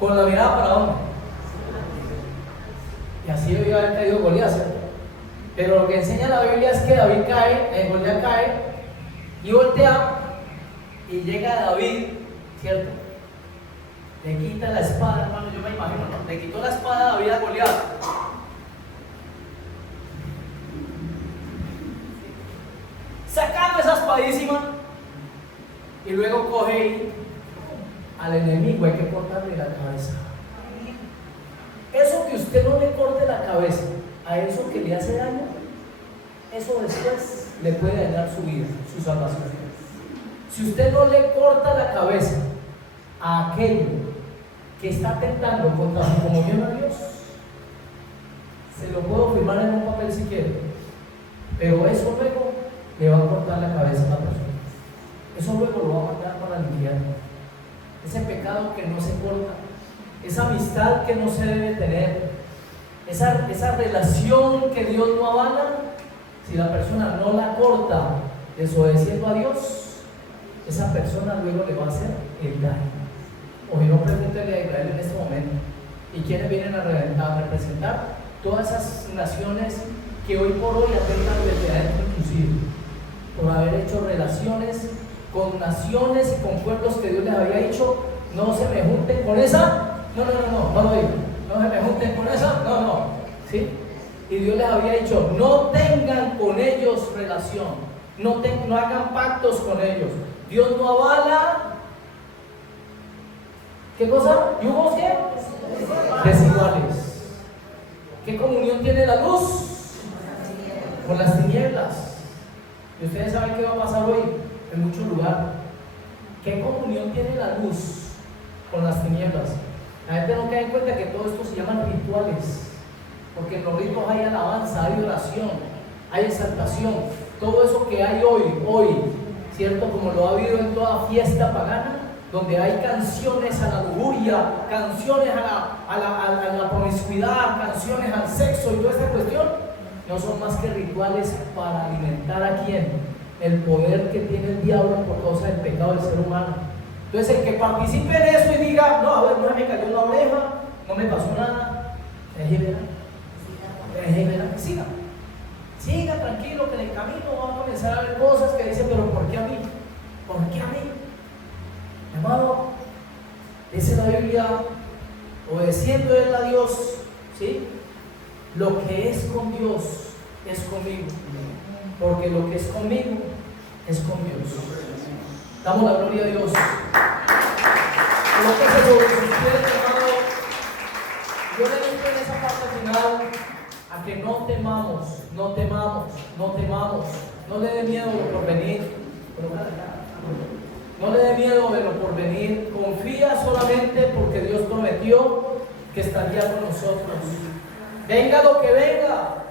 Con la mirada para dónde. Y así debió haber caído Goliat, ¿cierto? Pero lo que enseña la Biblia es que David cae, Goliat cae y voltea y llega David, ¿cierto? Le quita la espada, hermano, yo me imagino, ¿no? Le quitó la espada a David a Goliat. Sacando esa espadísima y luego coge y al enemigo hay que cortarle la cabeza. Eso que usted no le corte la cabeza a eso que le hace daño, eso después le puede dañar su vida, su salvación. Si usted no le corta la cabeza a aquello que está atentando contra su comunión a Dios, se lo puedo firmar en un papel si quiere, pero eso luego le va a cortar la cabeza a la persona. Eso luego lo va a mandar para el infierno. Ese pecado que no se corta, esa amistad que no se debe tener, esa relación que Dios no avala, si la persona no la corta desobedeciendo a Dios, esa persona luego le va a hacer el daño. O si no, pregúntele a Israel en este momento. ¿Y quiénes vienen a representar? Todas esas naciones que hoy por hoy atentan desde adentro, inclusive, por haber hecho relaciones con naciones y con pueblos que Dios les había dicho: no se me junten con esa. No lo digo. No se me junten con esa. No. ¿Sí? Y Dios les había dicho: no tengan con ellos relación, no hagan pactos con ellos. Dios no avala. ¿Qué cosa? ¿Yugos qué? Desiguales. ¿Qué comunión tiene la luz con las tinieblas? Y ustedes saben qué va a pasar hoy en muchos lugares. ¿Qué comunión tiene la luz con las tinieblas? La gente no cae en cuenta que todo esto se llaman rituales, porque en los ritos hay alabanza, hay oración, hay exaltación. Todo eso que hay hoy, ¿cierto? Como lo ha habido en toda fiesta pagana, donde hay canciones a la lujuria, canciones a la promiscuidad, canciones al sexo y toda esta cuestión, no son más que rituales para alimentar a quién, el poder que tiene el diablo por causa del pecado del ser humano. Entonces, el que participe en eso y diga: no, a ver, no se me cayó una oreja, no me pasó nada, siga tranquilo, que en el camino va a comenzar a ver cosas que dicen: pero ¿por qué a mí? ¿Por qué a mí? Amado, dice la Biblia, obedeciendo él a Dios, ¿sí? Lo que es con Dios es conmigo, porque lo que es conmigo es con Dios. Damos la gloria a Dios. Colóquese sobre sus pies, amado. Yo le digo en esa parte final a que no temamos, no le dé miedo lo por venir. No le dé miedo de lo por venir. Confía solamente porque Dios prometió que estaría con nosotros. Venga lo que venga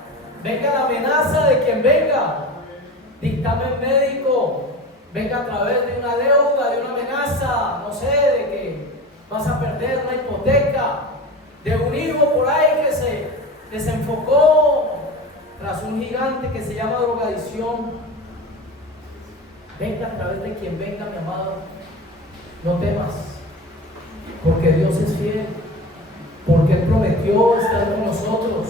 la amenaza de quien venga, dictamen médico, venga a través de una deuda, de una amenaza, no sé, de que vas a perder una hipoteca, de un hijo por ahí que se desenfocó tras un gigante que se llama drogadicción. Venga a través de quien venga, mi amado, no temas, porque Dios es fiel, porque Él prometió estar con nosotros,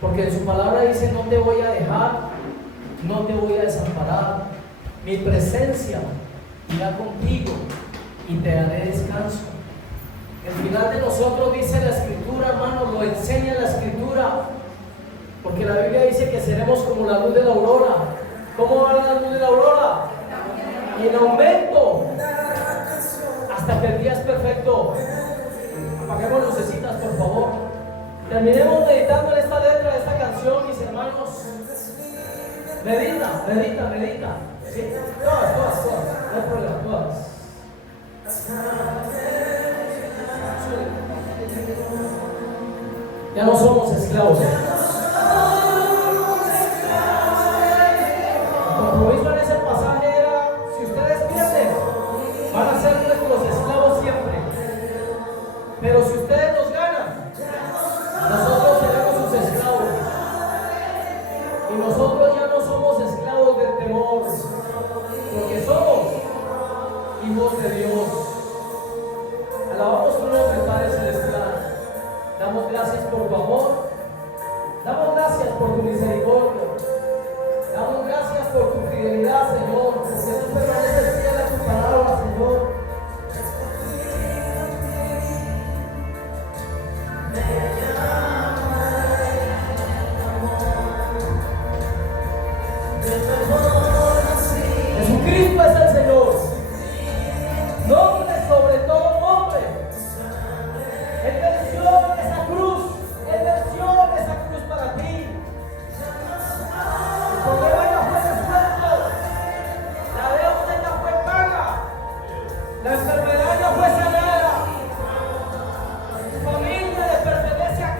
porque en su palabra dice: no te voy a dejar, no te voy a desamparar, mi presencia irá contigo y te daré descanso. El final de nosotros, dice la Escritura, hermano, lo enseña la Escritura, porque la Biblia dice que seremos como la luz de la aurora. ¿Cómo va la luz de la aurora? Y en aumento hasta que el día es perfecto. Apaguemos lucecitas, por favor. Terminemos meditando en esta letra de esta canción, mis hermanos. Medita. ¿Sí? Todas. No hay problema, todas. Ya no somos esclavos. El compromiso en ese pasaje era: si ustedes pierden, van a ser nuestros esclavos siempre. Pero si ustedes nos ganan, nosotros seremos sus esclavos. Y nosotros ya no somos esclavos del temor, porque somos hijos de Dios. Alabamos tu nombre, Padre Celestial. Damos gracias por tu amor. Damos gracias por tu misericordia. Damos gracias por tu fidelidad, Señor, porque tú permaneces fiel a tu palabra, Señor. Jesucristo es el Señor. Nombre sobre todo nombre. Él venció esa cruz. Él venció esa cruz para ti. El problema ya fue resuelto. La deuda ya fue paga. La enfermedad ya fue sanada. Tu familia le pertenece a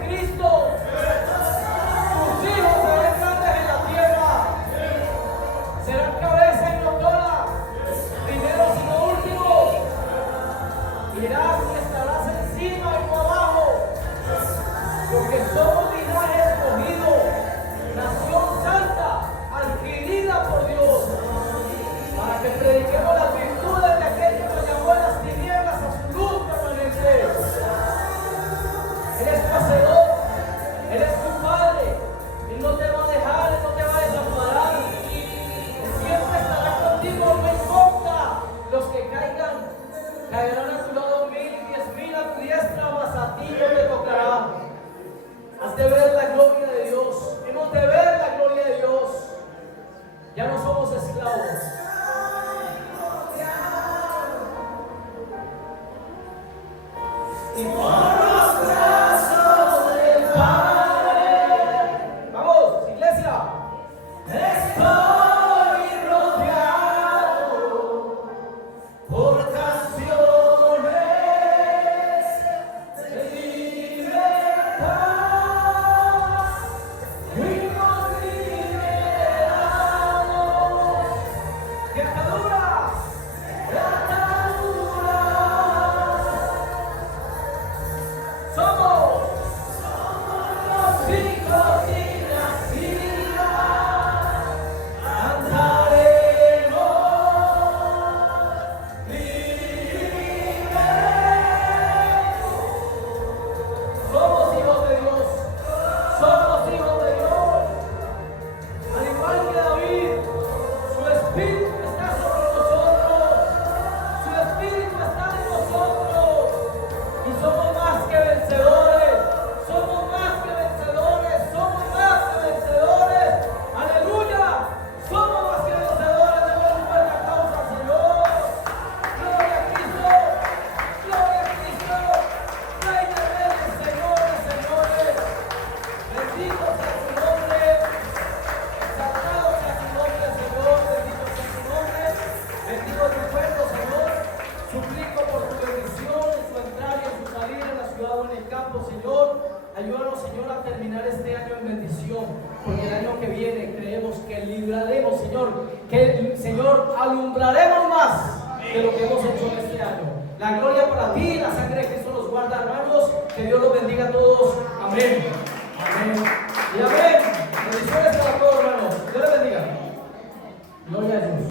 Ayúdanos, Señor, a terminar este año en bendición, porque el año que viene creemos que libraremos, Señor, que, Señor, alumbraremos más de lo que hemos hecho en este año. La gloria para ti, la sangre de Cristo nos guarda, hermanos. Que Dios los bendiga a todos. Amén. Amén.